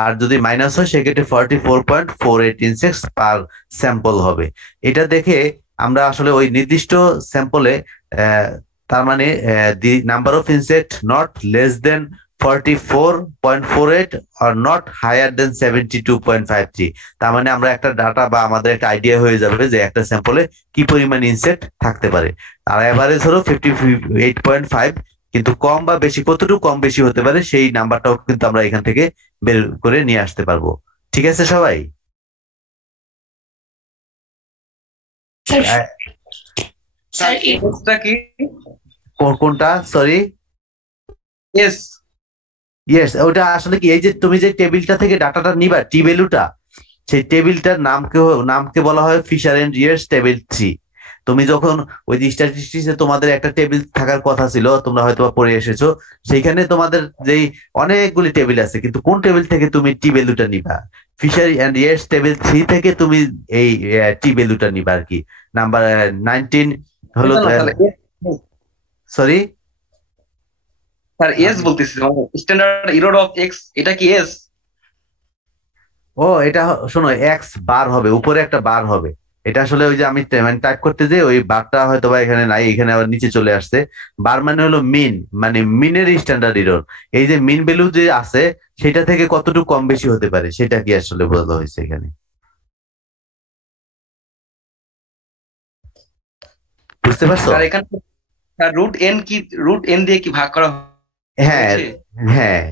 আর যদি মাইনাস হয় সেক্ষেত্রে 44.48 ইনসেক্টস পার স্যাম্পল হবে। এটা দেখে আমরা আসলে ওই নির্দিষ্ট স্যাম্পলে তার মানে the number of insect not less than 44.48 or not higher than 72.53। তার মানে আমরা একটা ডাটা বা আমাদের একটা আইডিয়া হয়ে যাবে যে একটা স্যাম্পলে কি পরিমাণ ইনসেক্ট থাকতে পারে। আর এভারেজ হলো 58.5, কিন্তু কম বা বেশি, কতটুকু কম বেশি হতে পারে সেই নাম্বারটাও কিন্তু আমরা এখান থেকে বের করে নিয়ে আসতে পারবো। ঠিক আছে সবাই? স্যার স্যার এসটা কি? কোনটা সরি? এস। ইয়েস, ওটা আসলে কি, এই যে তুমি যে টেবিলটা থেকে ডাটাটা নিবা টি ভ্যালুটা, সেই টেবিলটার নামকে বলা হয় ফিশার এন্ড ইয়েটস টেবিল 3। তুমি যখন ওই যে স্ট্যাটিস্টিক্সে তোমাদের একটা টেবিল থাকার কথা ছিল, তোমরা হয়তো পড়ে এসেছো, সেইখানে তোমাদের যেই অনেকগুলি টেবিল আছে, কিন্তু কোন টেবিল থেকে তুমি টি ভ্যালুটা নিবা? ফিশার এন্ড ইয়েটস টেবিল 3 থেকে তুমি এই টি ভ্যালুটা নিবা আর কি। নাম্বার 19 হলো, সরি স্যার এস বলতেছি, স্ট্যান্ডার্ড ইরোড অফ এক্স, এটা কি এস? ও এটা শোনো, এক্স বার হবে, উপরে একটা বার হবে। এটা আসলে ওই যে আমি মানে টাইপ করতে যে ওই বারটা হয়তো বা এখানে নাই, এখানে আবার নিচে চলে আসছে। বার মানে হলো মিন, মানে মিনের স্ট্যান্ডার্ড এরর। এই যে মিন ভ্যালু যে আছে সেটা থেকে কতটুকু কম বেশি হতে পারে সেটা কি আসলে বলা হয়েছে এখানে, বুঝতে পারছো? স্যার এখানে স্যার রুট এন দিয়ে কি ভাগ করা হ্যাঁ, হয়েছে? হ্যাঁ,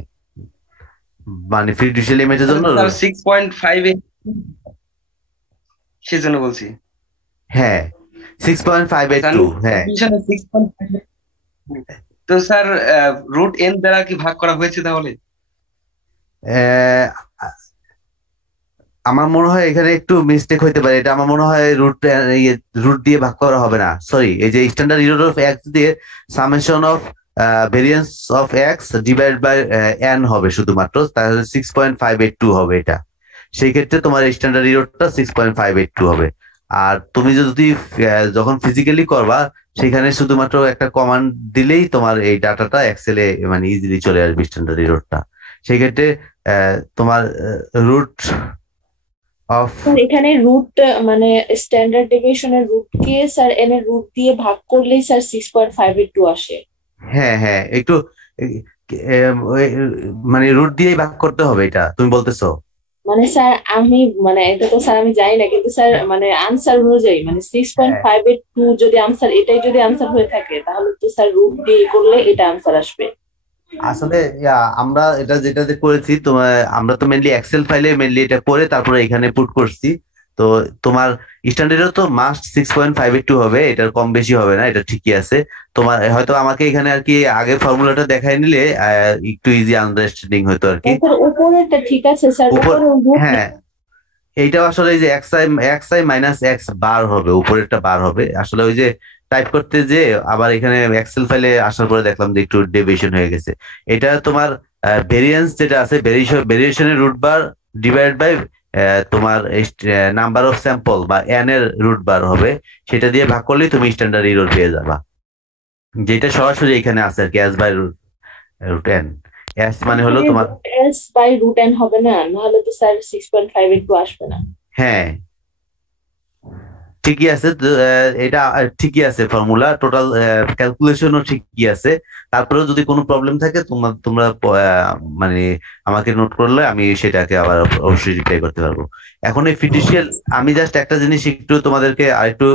মানে ফিডুশিয়াল ইমেজের জন্য। স্যার 6.5 সেজন্য বলছি। হ্যাঁ, 6.582, হ্যাঁ। 6.5। তো স্যার রুট এন দ্বারা কি ভাগ করা হয়েছে তাহলে? আহ, আমার মনে হয় এখানে একটু মিস্টেক হইতে পারে, এটা আমার মনে হয় রুট দিয়ে ভাগ করা হবে না, সরি। এই যে স্ট্যান্ডার্ড ইরর অফ এক্স দিয়ে summation of variance of X divide by N হবে শুধুমাত্র, তাহলে 6.582 হবে এটা। সেই ক্ষেত্রে তোমার স্ট্যান্ডার্ড ইররটা 6.582 হবে। আর তুমি যদি যখন ফিজিক্যালি করবা, সেখানে শুধুমাত্র একটা কমান্ড দিলেই তোমার এই ডাটাটা এক্সেলে মানে ইজিলি চলে আসবে স্ট্যান্ডার্ড ইররটা। সেই ক্ষেত্রে তোমার রুট অফ, স্যার এখানে রুট মানে স্ট্যান্ডার্ড ডেভিয়েশনের রুটকে স্যার এন এর রুট দিয়ে ভাগ করলেই স্যার 6.582 আসে। হ্যাঁ হ্যাঁ, একটু মানে রুট দিয়েই ভাগ করতে হবে, এটা তুমি বলতেছো? মানে স্যার আমি মানে এটা তো স্যার আমি জানি না, কিন্তু স্যার মানে আনসার অনুযায়ী মানে 6.582 যদি আনসার, এটাই যদি আনসার হয়ে থাকে তাহলে তো স্যার রুট দিয়ে করলে এটা আনসার আসবে। আসলে আমরা এটা যেটা যে করেছি, তোমার আমরা তো মেনলি এক্সেল ফাইলে মেনলি এটা করে তারপরে এখানে পুট করছি। তো তোমার স্ট্যান্ডার্ডও তো মাস্ট 6.582 হবে, এটার কম বেশি হবে না, এটা ঠিকই আছে। তোমার হয়তো আমাকে এখানে আর কি আগে ফর্মুলাটা দেখাই নিলে একটু ইজি আন্ডারস্ট্যান্ডিং হতো আর কি। স্যার উপরেরটা ঠিক আছে স্যার, উপর, উপরে রুট হ্যাঁ, এইটা আসলে এই যে x i minus x bar হবে, উপরেরটা বার হবে আসলে। ওই যে টাইপ করতে যে আবার এখানে এক্সেল ফাইলে আসার পরে দেখলাম যে একটু ডেভিয়েশন হয়ে গেছে। এটা তোমার ভেরিয়েন্স যেটা আছে, ভেরিয়েশনের রুট বার ডিভাইড বাই তোমার নাম্বার অফ স্যাম্পল বা এন এর রুট বার হবে, সেটা দিয়ে ভাগ করলেই তুমি স্ট্যান্ডার্ড এরর পেয়ে যাবা, যেটা সরাসরি এখানে আছে আর কি, S by root N. S মানে হলো তোমার, এস বাই রুট এন হবে না, নাহলে তো স্যার 6.582 আসবে না। হ্যাঁ ঠিকই আছে তো, এটা ঠিকই আছে, ফর্মুলা টোটাল ক্যালকুলেশনও ঠিকই আছে। তারপরেও যদি কোনো প্রবলেম থাকে তোমরা মানে আমাকে নোট করলে আমি সেটাকে আবার অবশ্যই রিপ্লাই করতে পারবো। এখন এই ফিডুশিয়াল, আমি জাস্ট একটা জিনিস একটু তোমাদেরকে আরেকটু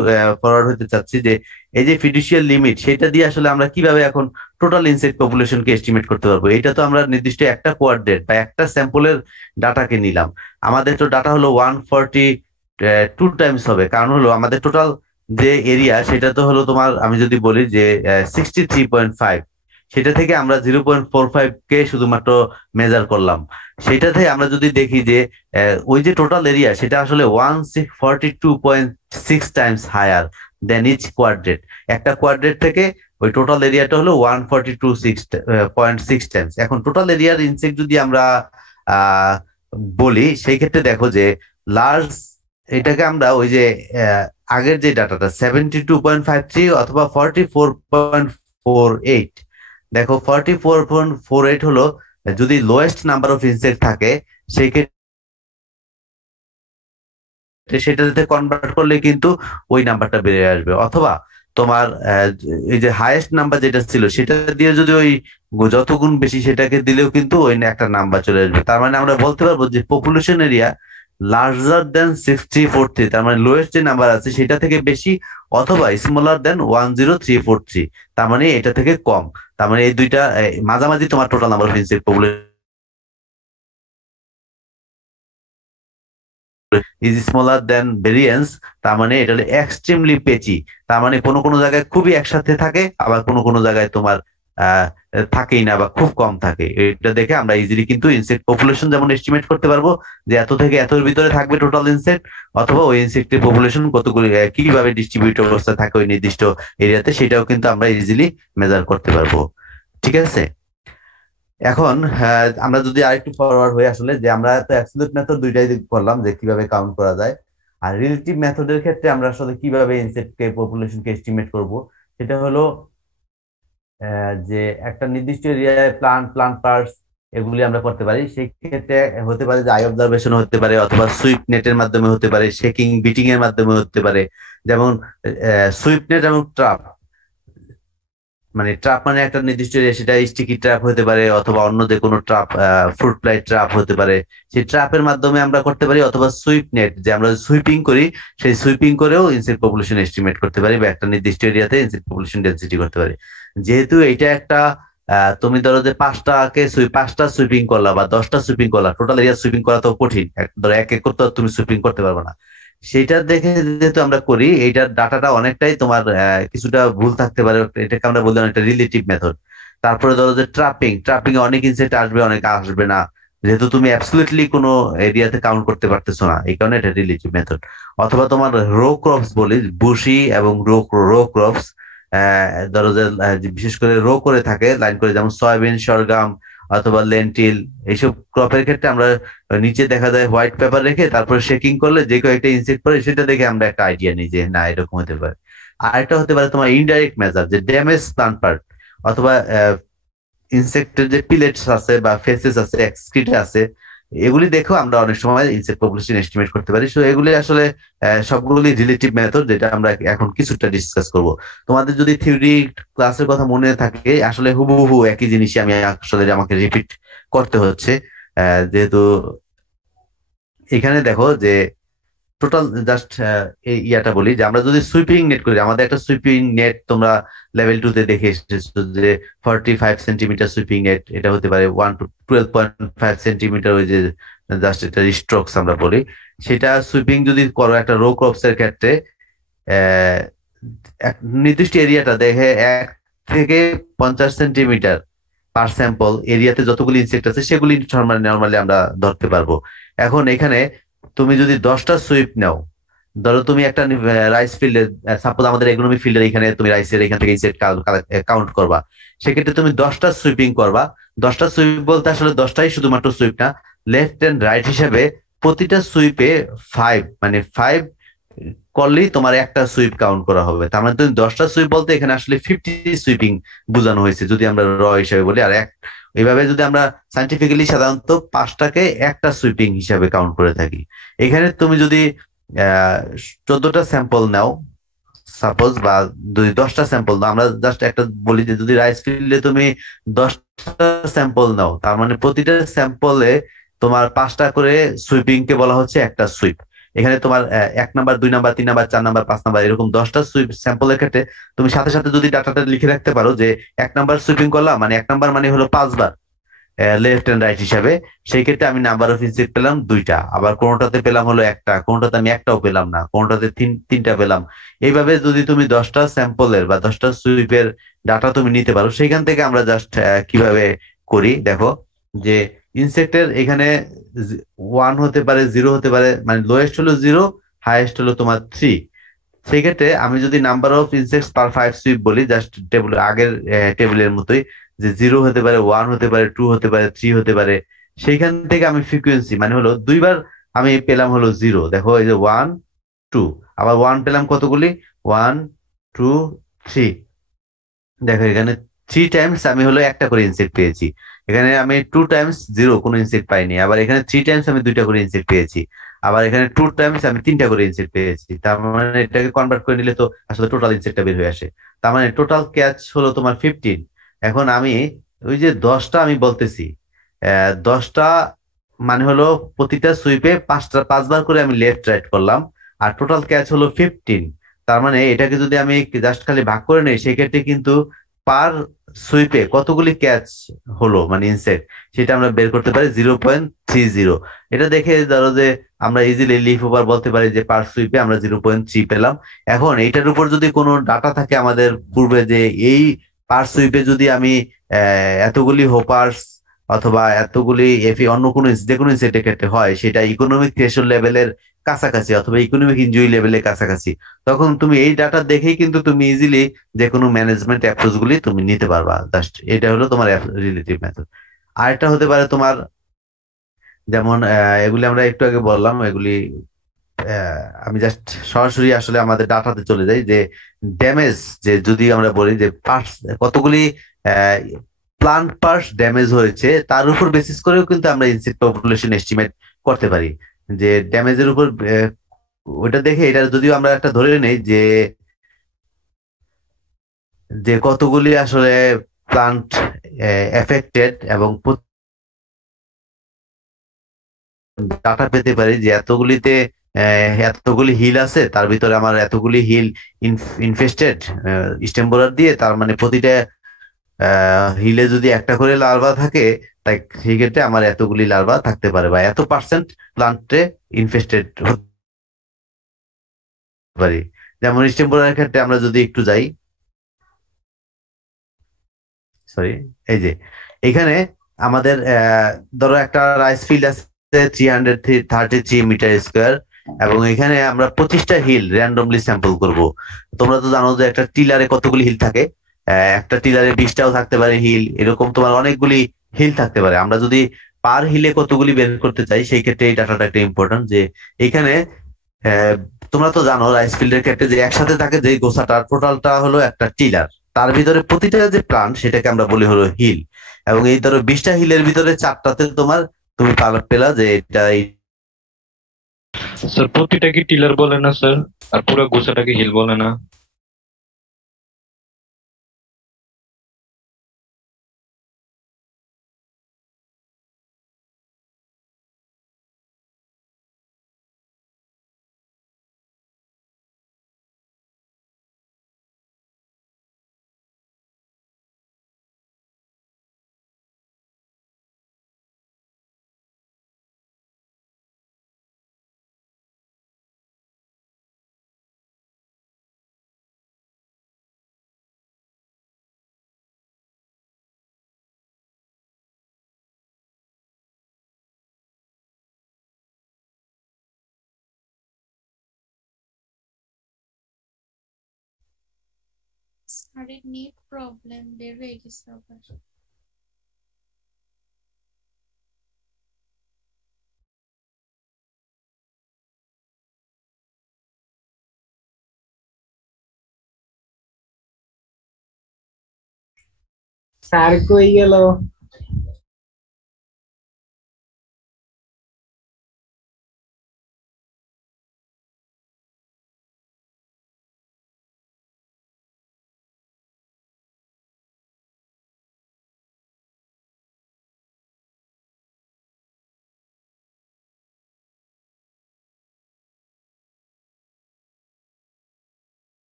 ফরওয়ার্ড হতে চাচ্ছি যে এই যে ফিডুশিয়াল লিমিট, সেটা দিয়ে আসলে আমরা কিভাবে এখন টোটাল ইনসেক্ট পপুলেশনকে এস্টিমেট করতে পারবো? এটা তো আমরা নির্দিষ্ট একটা কোয়াড্রেট বা একটা স্যাম্পলের ডাটাকে নিলাম, আমাদের তো ডাটা হলো 142 টাইমস হবে, কারণ হলো আমাদের টোটাল যে এরিয়া সেটা তো হলো তোমার, আমি যদি বলি যে 63.5, সেটা থেকে আমরা 0.45 কে শুধুমাত্র মেজার করলাম। সেটাতে আমরা যদি দেখি যে ওই যে টোটাল এরিয়া সেটা আসলে 142.6 Times higher than each quadrate. একটা কোয়াড্রেট থেকে ওই টোটাল এরিয়াটা হলো 142.6 টাইমস। এখন টোটাল এরিয়ার ইনসেক্ট যদি আমরা আহ বলি, সেই ক্ষেত্রে দেখো যে লার্জ, এটাকে আমরা ওই যে আগের যে ডাটাটা 72.53 অথবা 44.48, দেখো 44.48 হলো যদি লোয়েস্ট নাম্বার অফ ইনসেক্ট থাকে, সেই ক্ষেত্রে সেটাতে কনভার্ট করলে কিন্তু ওই নাম্বারটা বেড়ে আসবে। অথবা তোমার এই যে হাইয়েস্ট নাম্বার যেটা ছিল সেটা দিয়ে যদি ওই যত গুণ বেশি সেটাকে দিলেও কিন্তু ওই একটা নাম্বার চলে আসবে। তার মানে আমরা বলতে পারবো যে পপুলেশন এরিয়া লার্জার দেন 6343, তার মানে লোয়েস্ট যে নাম্বার আছে সেটা থেকে বেশি, অথবা স্মলার দেন 10343, তার মানে এটা থেকে কম। তার মানে এই দুইটা মাঝামাঝি তোমার total number of insect population is smaller then variance, তার মানে এটা হলো এক্সট্রিমলি পেচি, তার মানে কোনো কোনো জায়গায় খুবই একসাথে থাকে, আবার কোনো কোনো জায়গায় তোমার আহ থাকেই না বা খুব কম থাকে। এটা দেখে আমরা ইজিলি কিন্তু ইনসেক্ট পপুলেশন যেমন এস্টিমেট করতে পারবো যে এত থেকে এতর ভিতরে থাকবে টোটাল ইনসেক্ট, অথবা ওই ইনসেক্টের পপুলেশন কতগুলি কিভাবে ডিস্ট্রিবিউট অবস্থা থাকে ওই নির্দিষ্ট এরিয়াতে, সেটাও কিন্তু আমরা ইজিলি মেজার করতে পারবো। ঠিক আছে, এখন আমরা যদি আরেকটু ফরওয়ার্ড হয়ে আসলে যে আমরা তো অ্যাবসলিউট মেথড দুইটাই করলাম যে কিভাবে কাউন্ট করা যায়, আর রিলেটিভ মেথডের ক্ষেত্রে আমরা আসলে কিভাবে ইনসেক্টকে পপুলেশনকে এস্টিমেট করব, সেটা হলো যে একটা নির্দিষ্ট এরিয়ায় প্লান্ট পার্টস এগুলি আমরা করতে পারি। সেই ক্ষেত্রে হতে পারে যে আই অবজারভেশন হতে পারে, অথবা সুইপ নেটের মাধ্যমে হতে পারে, শেকিং বিটিং এর মাধ্যমে হতে পারে। যেমন সুইপ নেট এবং ট্রাপ, মানে ট্রাপ মানে একটা নির্দিষ্ট এরিয়া, সেটা স্টিকি ট্রাপ হতে পারে, অথবা অন্য যে কোনো ট্রাপ, ফ্রুট ফ্লাই ট্রাপ হতে পারে, সেই ট্রাপের মাধ্যমে আমরা করতে পারি। অথবা সুইপ নেট, যে আমরা সুইপিং করি, সেই সুইপিং করেও ইনসেক্ট পপুলেশন এস্টিমেট করতে পারি, বা একটা নির্দিষ্ট এরিয়াতে ইনসেক্ট পপুলেশন ডেনসিটি করতে পারি। যেহেতু এটা একটা তুমি ধরো যে পাঁচটা সুইপিং করলা বা 10টা সুইপিং করলা, টোটাল এরিয়া সুইপিং করা তো কঠিন, ধরো এক এক করতে তুমি সুইপিং করতে পারবে না। সেটা দেখে যেহেতু আমরা করি, এইটার ডাটাটা অনেকটাই তোমার কিছুটা ভুল থাকতে পারে, এটাকে আমরা বললাম একটা রিলেটিভ মেথড। তারপরে ধরো যে ট্রাপিং এ অনেক ইনসেক্ট আসবে, অনেক আসবে না, যেহেতু তুমি অ্যাবসলিউটলি কোনো এরিয়াতে কাউন্ট করতে পারতেছো না, এই কারণে এটা রিলেটিভ মেথড। অথবা তোমার রো ক্রপস বলি, বুশি এবং রো ক্রপস, ধরো যে বিশেষ করে রো করে থাকে লাইন করে, যেমন সয়াবিন, সরগম অথবা লেন্টিল, এইসব ক্রপের ক্ষেত্রে আমরা নিচে দেখা যায় হোয়াইট পেপার রেখে তারপরে শেকিং করলে যে কয়েকটা ইনসেক্ট পড়ে সেটা দেখে আমরা একটা আইডিয়া নিই যে না এরকম হতে পারে। আরেকটা হতে পারে তোমার ইনডাইরেক্ট মেজার, যে ড্যামেজ প্লান্ট পার্ট, অথবা ইনসেক্টের যে পিলেটস আছে বা ফেসেস আছে, এক্সক্রিট আছে, এগুলি দেখেও আমরা অনেক সময় ইনসেক্ট পপুলেশন এস্টিমেট করতে পারি। সো এগুলি আসলে সবগুলি রিলেটিভ মেথড, যেটা আমরা এখন কিছুটা ডিসকাস করব। তোমাদের যদি থিওরি ক্লাসের কথা মনে থাকে, আসলে হুবহু একই জিনিসই আমি আসলে আমাকে রিপিট করতে হচ্ছে, যেহেতু এখানে দেখো যে টোটাল জাস্ট এই ইয়াটা বলি যে আমরা যদি সুইপিং নেট করি, আমাদের একটা সুইপিং নেট তোমরা লেভেল 2 তে দেখে এসেছো যে 45 সেন্টিমিটার সুইপিং নেট, এটা হতে পারে 1 to 12.5 সেন্টিমিটার, ওই যে জাস্ট এটা স্ট্রোকস আমরা বলি, সেটা সুইপিং যদি করো একটা রো ক্রপস এর ক্ষেত্রে, এক নির্দিষ্ট এরিয়াটা দেখে 1 থেকে 50 সেন্টিমিটার পার স্যাম্পল এরিয়াতে যতগুলি ইনসেক্ট আছে সেগুলি নর্মালি আমরা ধরতে পারবো। এখন এখানে তুমি যদি 10টা সুইপ নাও, ধরো তুমি একটা রাইস ফিল্ডে, সাপোজ আমাদের এগ্রোনমি ফিল্ডের এখানে তুমি রাইসের এখান থেকে ইনসেক্ট কাউন্ট করবা, সেক্ষেত্রে তুমি 10টা সুইপিং করবা। 10টা সুইপ বলতে আসলে 10টাই শুধুমাত্র সুইপ না, লেফট এন্ড রাইট হিসেবে প্রতিটা সুইপে 5 করলেই তোমার একটা সুইপ কাউন্ট করা হবে। তার মানে তুমি 10টা সুইপ বলতে এখানে আসলে 50 সুইপিং বোঝানো হয়েছে, যদি আমরা হিসাবে বলি। আর এইভাবে যদি আমরা সাইন্টিফিক্যালি সাধারণত 5টাকে একটা সুইপিং হিসাবে কাউন্ট করে থাকি। এখানে তুমি যদি 14টা স্যাম্পল নাও সাপোজ, বা যদি 10টা স্যাম্পল নাও, আমরা জাস্ট একটা বলি যে যদি রাইস ফিল্ডে তুমি 10টা স্যাম্পল নাও, তার মানে প্রতিটা স্যাম্পলে তোমার 5টা করে সুইপিং কে বলা হচ্ছে একটা সুইপ। এখানে তোমার 1 number, 2 number, 3 number, 4 number, 5 number, এরকম 10টা সুইপ স্যাম্পলের ক্ষেত্রে তুমি সাথে সাথে যদি ডাটাটা লিখে রাখতে পারো যে 1 নাম্বার সুইপিং করলাম, মানে 1 নাম্বার মানে হলো 5 বার লেফট এন্ড রাইট হিসাবে, সেই ক্ষেত্রে আমি নাম্বার অফ ইনসেক্ট পেলাম 2টা, আবার কোনোটাতে পেলাম হলো 1টা, কোনোটাতে আমি 1টাও পেলাম না, কোনোটাতে 3টা পেলাম। এইভাবে যদি তুমি 10টা স্যাম্পলের বা 10টা সুইপের ডাটা তুমি নিতে পারো, সেখান থেকে আমরা জাস্ট কিভাবে করি দেখো, যে ইনসেক্টের এখানে 1 হতে পারে, 0 হতে পারে, মানে লোয়েস্ট হলো 0, হাইয়েস্ট হলো তোমার 3। সেই ক্ষেত্রে আমি যদি number of insects per 5 sweep বলি, জাস্ট টেবিল আগের টেবিলের মতোই, যে 0 হতে পারে, 1 হতে পারে, 2 হতে পারে, 3 হতে পারে, সেইখান থেকে আমি ফ্রিকোয়েন্সি মানে হলো 2বার আমি পেলাম হলো 0, দেখো এই যে 1 2, আবার 1 পেলাম কতগুলি, 1 2 3, দেখো এখানে 3 টাইমস আমি হলো একটা করে ইনসেক্ট পেয়েছি। এখানে আমি 2 টাইমস 0 কোনো ইনসেক্ট পাইনি, আবার এখানে 3 টাইমস আমি 2টা করে ইনসেক্ট পেয়েছি, আবার এখানে 2 টাইমস আমি 3টা করে ইনসেক্ট পেয়েছি। তার মানে এটাকে কনভার্ট করে নিলে তো আসলে টোটাল ইনসেক্টটা বের হয়ে আসে। তার মানে টোটাল ক্যাচ হলো তোমার 15। এখন আমি ওই যে 10টা আমি বলতেছি, 10টা মানে হলো প্রতিটা সুইপে 5বার করে আমি লেফট রাইট করলাম, আর টোটাল ক্যাচ হলো 15। তার মানে এটাকে যদি আমি জাস্ট খালি ভাগ করে নেই, সেক্ষেত্রে কিন্তু পার সুইপে কতগুলি ক্যাচ হলো মানে ইনসেক্ট, সেটা আমরা বের করতে পারি 0.30। এটা দেখে ধরো যে আমরা ইজিলি লিফ ওভার বলতে পারি যে পার সুইপে আমরা 0.3 পেলাম। এখন এইটার উপর যদি কোনো ডাটা থাকে আমাদের পূর্বে যে এই পার সুইপে যদি আমি এতগুলি হোপার্স অথবা এতগুলি এফি অন্য কোনো যে কোনো সেটের ক্ষেত্রে হয় সেটা ইকোনমিক থ্রেশহোল্ড লেভেলের কাছাকাছি অথবা ইকোনমিক ইনজুরি লেভেলের কাছাকাছি, তখন তুমি এই ডাটা দেখেই কিন্তু তুমি ইজিলি যে কোনো ম্যানেজমেন্ট অ্যাপ্রোচ গুলি তুমি নিতে পারবা। জাস্ট এটা হলো তোমার রিলেটিভ মেথড। আরেকটা হতে পারে তোমার যেমন এগুলি আমরা একটু আগে বললাম, এগুলি আমি জাস্ট সরাসরি আসলে আমাদের ডাটাতে চলে যাই যে ড্যামেজ, যে যদি আমরা বলি যে পার্টস কতগুলি প্লান্ট পার্টস ড্যামেজ হয়েছে তার উপর বেসিস করেও কিন্তু আমরা ইনসেক্ট পপুলেশন এস্টিমেট করতে পারি। যে ড্যামেজের উপর ওইটা দেখে এটা যদিও আমরা একটা ধরে নেই যে যে কতগুলি আসলে প্লান্ট এফেক্টেড এবং ডাটা পেতে পারি যে এতগুলিতে এতগুলি হিল আছে, তার ভিতরে আমার এতগুলি হিল ইনফেস্টেড স্টেম বোরার দিয়ে, তার মানে প্রতিটা হিলে যদি একটা করে লার্ভা থাকে তাই সেক্ষেত্রে আমার এতগুলি লার্ভা থাকতে পারে বা এত পার্সেন্ট প্লান্টে ইনফেস্টেড হতে পারি। যেমন স্টেম বোরার ক্ষেত্রে আমরা যদি একটু যাই, সরি, এই যে এখানে আমাদের ধরো একটা রাইস ফিল্ড আছে 333 মিটার স্কোয়ার এবং এখানে আমরা 25টা হিল র্যান্ডমলি স্যাম্পল করব। তোমরা তো জানো যে একটা টিলারে কতগুলি হিল থাকে, একটা টিলারে 20টাও থাকতে পারে হিল, এরকম তোমার অনেকগুলি হিল থাকতে পারে। আমরা যদি পার হিলে কতগুলি বের করতে চাই সেই ক্ষেত্রে এই ডাটাটা একটা ইম্পর্টেন্ট। যে এখানে আহ, তোমরা তো জানো রাইস ফিল্ডের ক্ষেত্রে যে একসাথে থাকে যে গোছাটা টোটালটা হলো একটা টিলার, তার ভিতরে প্রতিটা যে প্লান্ট সেটাকে আমরা বলি হলো হিল। এবং এই ধরো 20টা হিলের ভিতরে 4টাতে তোমার তুমি পেলা যে এটা স্যার প্রতিটা কি টিলার বলে না স্যার, আর পুরো গোছাটাকে হিল বলে না? স্যারের নেট প্রবলেম, বের হয়ে গেছে আবার। স্যার কই গেল?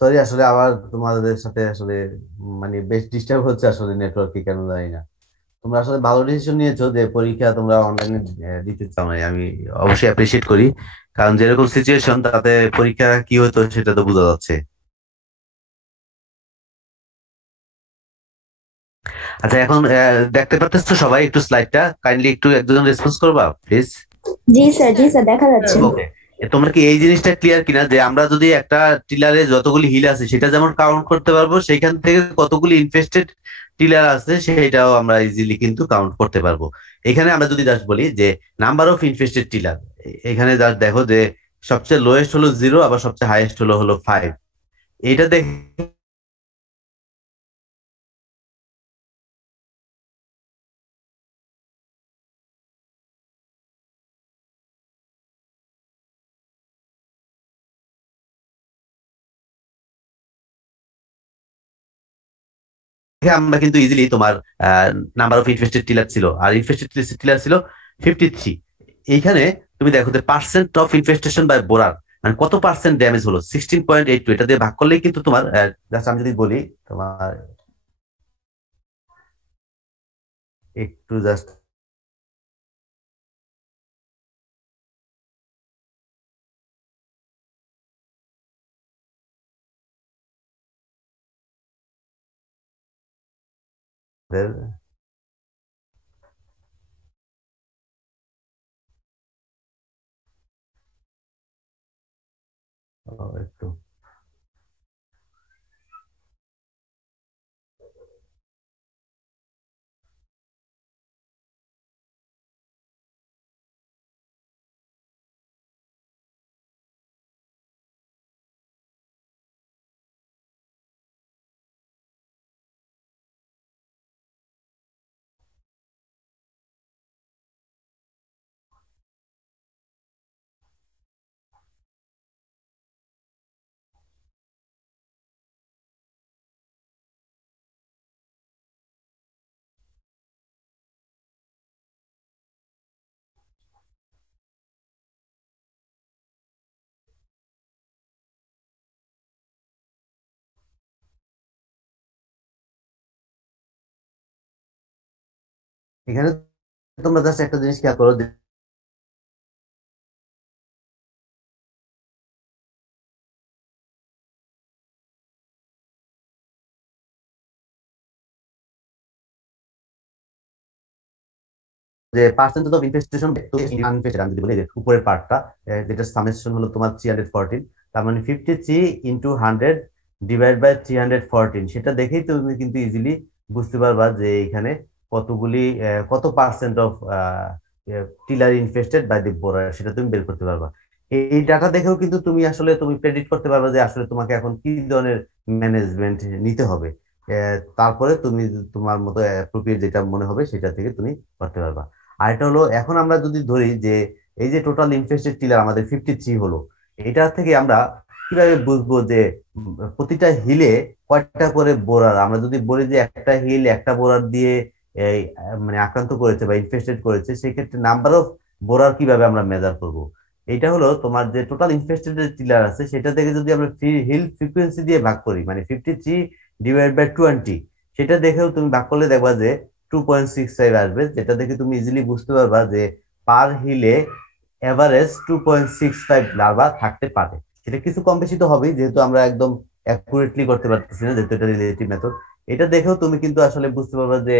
সরি আসলে আবার তোমাদের সাথে আসলে মানে বেশ ডিস্টার্ব হচ্ছে আসলে নেটওয়ার্কে, কেন জানি না। তোমরা আসলে ভালো ডিসিশন নিয়েছো যে পরীক্ষা তোমরা অনলাইনে দিতে চাও না, আমি অবশ্যই অ্যাপ্রিসিয়েট করি, কারণ যেরকম সিচুয়েশন তাতে পরীক্ষা কি হতো সেটা তো বোঝা যাচ্ছে। আচ্ছা এখন দেখতে পাচ্ছ সবাই একটু স্লাইডটা, কাইন্ডলি একটু একজন রেসপন্স করবা প্লিজ। জি স্যার দেখা যাচ্ছে। ওকে, তোমরা কি এই জিনিসটা ক্লিয়ার কিনা যে আমরা যদি একটা টিলারে যতগুলি হিল আছে সেটা যেমন কাউন্ট করতে পারবো, সেখান থেকে কতগুলি ইনফেস্টেড টিলার আছে সেটাও আমরা ইজিলি কিন্তু কাউন্ট করতে পারবো। এখানে আমরা যদি জাস্ট বলি যে নাম্বার অফ ইনফেস্টেড টিলার, এখানে জাস্ট দেখো যে সবচেয়ে লোয়েস্ট হলো 0 আবার সবচেয়ে হাইয়েস্ট হলো 5। এটা দেখে আমরা কিন্তু ইজিলি তোমার নাম্বার অফ ইনফেস্টেড টিলার ছিল আর ইনফেস্টেড টিলার ছিল 53। এইখানে তুমি দেখো যে পার্সেন্ট অফ ইনফেস্টেশন বাই বোরার মানে কত পার্সেন্ট ড্যামেজ হলো 16.82, এটা দিয়ে ভাগ করলেই কিন্তু তোমার জাস্ট আমি যদি বলি তোমার একটু জাস্ট একটু এখানে তোমরা জাস্ট একটা জিনিস খেয়াল করো যে পার্সেন্টেজ অফ ইনফেস্টেশন আনইনফেস্টেড আমি যদি বলি যে উপরের পার্টটা যেটা সামেশন হলো তোমার 314, তার মানে 53 ইন্টু 100 ডিভাইড বাই 314, সেটা দেখেই তুমি কিন্তু ইজিলি বুঝতে পারবা যে এখানে কতগুলি কত percent of tiller infested by the borer, সেটা তুমি বের করতে পারবা। এই ডাটা দেখেও কিন্তু তুমি আসলে তুমি প্রেডিক্ট করতে পারবা যে আসলে তোমাকে এখন কি ধরনের ম্যানেজমেন্ট নিতে হবে। তারপরে তুমি তোমার মতো অ্যাপ্রোপ্রিয়েট যেটা মনে হবে সেটা থেকে তুমি করতে পারবা। আর এটা হলো এখন আমরা যদি ধরি যে এই যে টোটাল ইনফেস্টেড টিলার আমাদের 53 হলো, এটা থেকে আমরা কিভাবে বুঝবো যে প্রতিটা হিলে কয়টা করে বোরার, আমরা যদি বলি যে একটা হিল একটা বোরার দিয়ে এই মানে আক্রান্ত করেছে বা ইনফেস্টেড করেছে, সেক্ষেত্রে নাম্বার অফ বোরার কিভাবে আমরা মেজার করব। এটা হলো তোমার যে টোটাল ইনফেস্টেড টিলার আছে সেটা থেকে যদি আমরা হিল ফ্রিকোয়েন্সি দিয়ে ভাগ করি, মানে 53 ডিভাইড বাই 20, সেটা দেখেও তুমি ভাগ করলে দেখবা যে 2.65 আসবে, যেটা দেখে তুমি ইজিলি বুঝতে পারবা যে পার হিলে এভারেজ 2.65 লার্ভা থাকতে পারে। সেটা কিছু কম বেশি তো হবেই, যেহেতু আমরা একদম অ্যাকুরেটলি করতে পারতেছি না, যেহেতু এটা রিলেটিভ মেথড। এটা দেখেও তুমি কিন্তু আসলে বুঝতে পারবা যে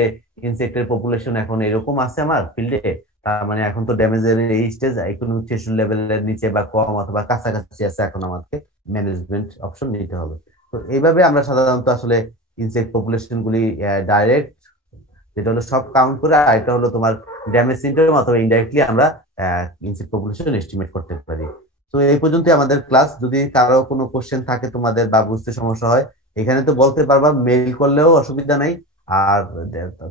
ইনসেক্টের পপুলেশন এখন এরকম আছে আমার ফিল্ডে, তার মানে এখন তো ড্যামেজের এই স্টেজ ইকোনমিক থ্রেশহোল্ড লেভেলের নিচে বা কম অথবা কাছাকাছি আছে, এখন আমাকে ম্যানেজমেন্ট অপশন নিতে হবে। তো এইভাবে আমরা সাধারণত আসলে ইনসেক্ট পপুলেশন গুলি ডাইরেক্ট, যেটা হলো সব কাউন্ট করে, আর এটা হলো তোমার ড্যামেজ সিনড্রোম অথবা ইনডাইরেক্টলি আমরা ইনসেক্ট পপুলেশন এস্টিমেট করতে পারি। তো এই পর্যন্ত আমাদের ক্লাস। যদি কারো কোনো কোশ্চেন থাকে তোমাদের বা বুঝতে সমস্যা হয়, এখানে তো বলতে পারবা, মেইল করলেও অসুবিধা নাই। আর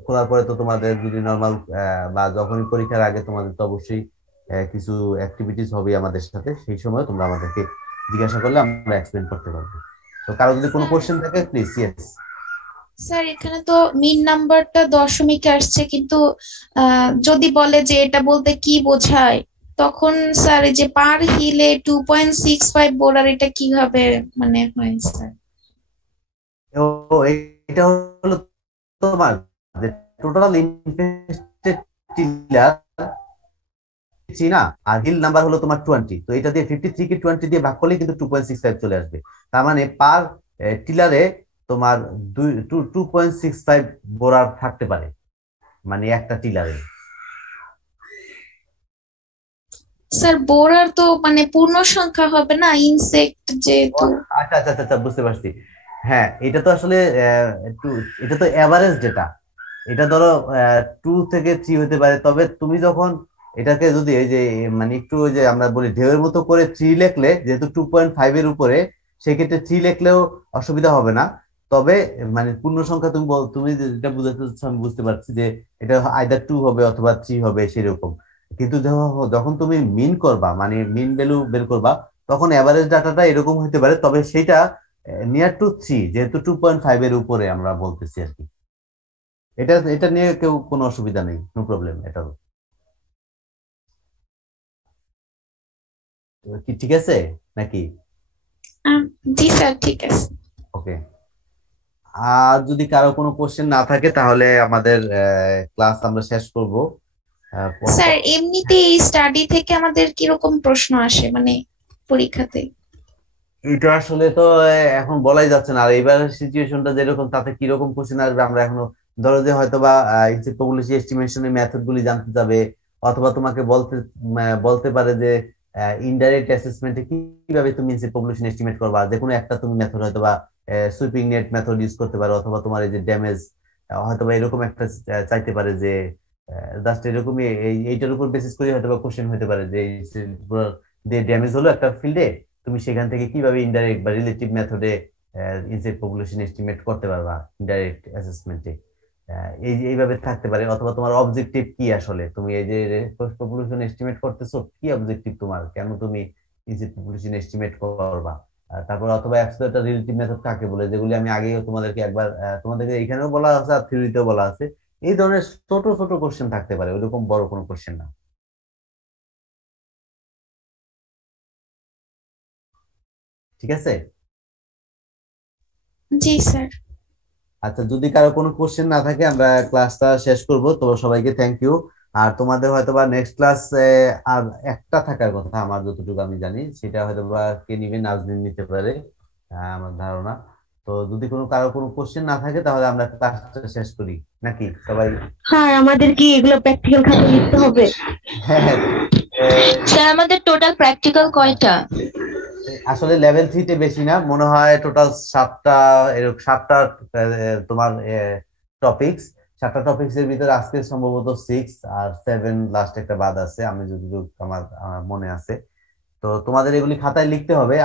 খোলার পরে তো তোমাদের যদি নর্মাল বা যখনই পরীক্ষার আগে তোমাদের তো অবশ্যই কিছু অ্যাক্টিভিটিস হবে আমাদের সাথে, সেই সময় তোমরা আমাদেরকে জিজ্ঞাসা করলে আমরা এক্সপ্লেন করতে পারবো। তো কারো যদি কোনো কোশ্চেন থাকে প্লিজ। ইয়েস স্যার এখানে তো মিন নাম্বারটা দশমিকে আসছে, কিন্তু যদি বলে যে এটা বলতে কি বোঝায়, তখন স্যার এই যে পার হিলে 2.65 বোলার, এটা কিভাবে মানে হয় স্যার? ও এটা হলো তোমার যে টোটাল ইনভেস্টেড টিলার না, আর হিল নাম্বার হলো তোমার 20, তো এটা দিয়ে 53 কে 20 দিয়ে ভাগ করলে কিন্তু 2.65 চলে আসবে। তার মানে পার টিলারে তোমার 2.65 বোরার থাকতে পারে, মানে একটা টিলারে। স্যার বোরার তো মানে পূর্ণ সংখ্যা হবে না, ইনসেক্ট যেহেতু। আচ্ছা আচ্ছা আচ্ছা, বুঝতে পারছি। হ্যাঁ, এটা তো আসলে এটা তো এভারেজ ডেটা। এটা ধরো 2 থেকে 3 হতে পারে, তবে তুমি যখন এটাকে যদি এই যে মানে একটু ওই যে আমরা বলি ঢেউয়ের মতো করে 3 লিখলে, যেহেতু 2.5 এর উপরে, সেক্ষেত্রে 3 লিখলেও অসুবিধা হবে না। তবে মানে পূর্ণ সংখ্যা তুমি তুমি যেটা বুঝাতে চাচ্ছো আমি বুঝতে পারছি যে এটা আইদার 2 হবে অথবা 3 হবে সেরকম। কিন্তু যখন তুমি মিন করবা, মানে মিন ভ্যালু বের করবা, তখন এভারেজ ডাটাটা এরকম হতে পারে, তবে সেটা নিয়ার টু 3, যেহেতু 2.5 এর উপরে আমরা বলতেছি আর কি। এটা এটা নিয়ে কেউ কোনো অসুবিধা নেই, নো প্রবলেম। এটা কি ঠিক আছে নাকি? জি স্যার, ঠিক আছে। ওকে। আর যদি কারো কোনো কোশ্চেন না থাকে তাহলে আমাদের ক্লাস আমরা শেষ করব। স্যার এমনিতে এই স্টাডি থেকে আমাদের কিরকম প্রশ্ন আসে মানে পরীক্ষাতে? এটা আসলে তো এখন বলাই যাচ্ছে না, আর এবার সিচুয়েশনটা যেরকম তাতে কিরকম কোশ্চেন আসবে আমরা এখনো, ধরো যে হয়তো বা ইনসেক্ট পপুলেশন এস্টিমেশনের মেথড গুলি জানতে যাবে, অথবা তোমাকে বলতে পারে যে ইনডাইরেক্ট অ্যাসেসমেন্টে কিভাবে তুমি ইনসেক্ট পপুলেশন এস্টিমেট করবা, যে কোনো একটা তুমি মেথড হয়তো বা সুইপিং নেট মেথড ইউজ করতে পারো, অথবা তোমার এই যে ড্যামেজ হয়তো বা এরকম একটা চাইতে পারে যে জাস্ট এরকমই এইটার উপর বেসিস করে হয়তো বা কোশ্চেন হতে পারে যে ড্যামেজ হলো একটা ফিল্ডে, তুমি সেখান থেকে কিভাবে ইনডাইরেক্ট বা রিলেটিভ মেথডে ইনসেক্ট পপুলেশন এস্টিমেট করতে পারবা ইনডাইরেক্ট অ্যাসেসমেন্টে। এইভাবে থাকতে পারে, অথবা তোমার অবজেক্টিভ কি, আসলে তুমি এই যে পপুলেশন এস্টিমেট করতেছো কি অবজেক্টিভ তোমার, কেন তুমি ইনসেক্ট পপুলেশন এস্টিমেট করবা। তারপর অথবা একটা রিলেটিভ মেথড কাকে বলে, যেগুলি আমি আগেও তোমাদেরকে একবার তোমাদেরকে এখানেও বলা আছে আর থিওরিতেও বলা আছে। এই ধরনের ছোট ছোট কোশ্চেন থাকতে পারে, ওইরকম বড় কোনো কোশ্চেন না। ঠিক আছে। জি স্যার। আচ্ছা, যদি কারো কোনো কোশ্চেন না থাকে আমরা ক্লাসটা শেষ করব। তো সবাইকে থ্যাংক ইউ। আর তোমাদের হয়তো বা নেক্সট ক্লাস আর একটা থাকার কথা আমার যতটুকু আমি জানি, সেটা হয়তো বা কে নিবে, নাজনীন নিতে পারে আমার ধারণা। তো যদি কারো কোনো কোশ্চেন না থাকে তাহলে আমরা ক্লাসটা শেষ করি নাকি সবাই? হ্যাঁ, আমাদের কি এগুলো প্র্যাকটিক্যাল খাতা লিখতে হবে? হ্যাঁ হ্যাঁ। স্যার আমাদের টোটাল প্র্যাকটিক্যাল কয়টা? আসলে লেভেল 3-তে বেশি না, মনে হয় টোটাল 7টা, এরকম 7টা তোমার টপিকস। 7টা টপিক্স এর ভিতরে আজকে সম্ভবত 6 আর 7 লাস্ট একটা বাদ আছে, আমি যতটুকু আমার মনে আছে। তো তোমাদের এগুলি খাতায় লিখতে হবে।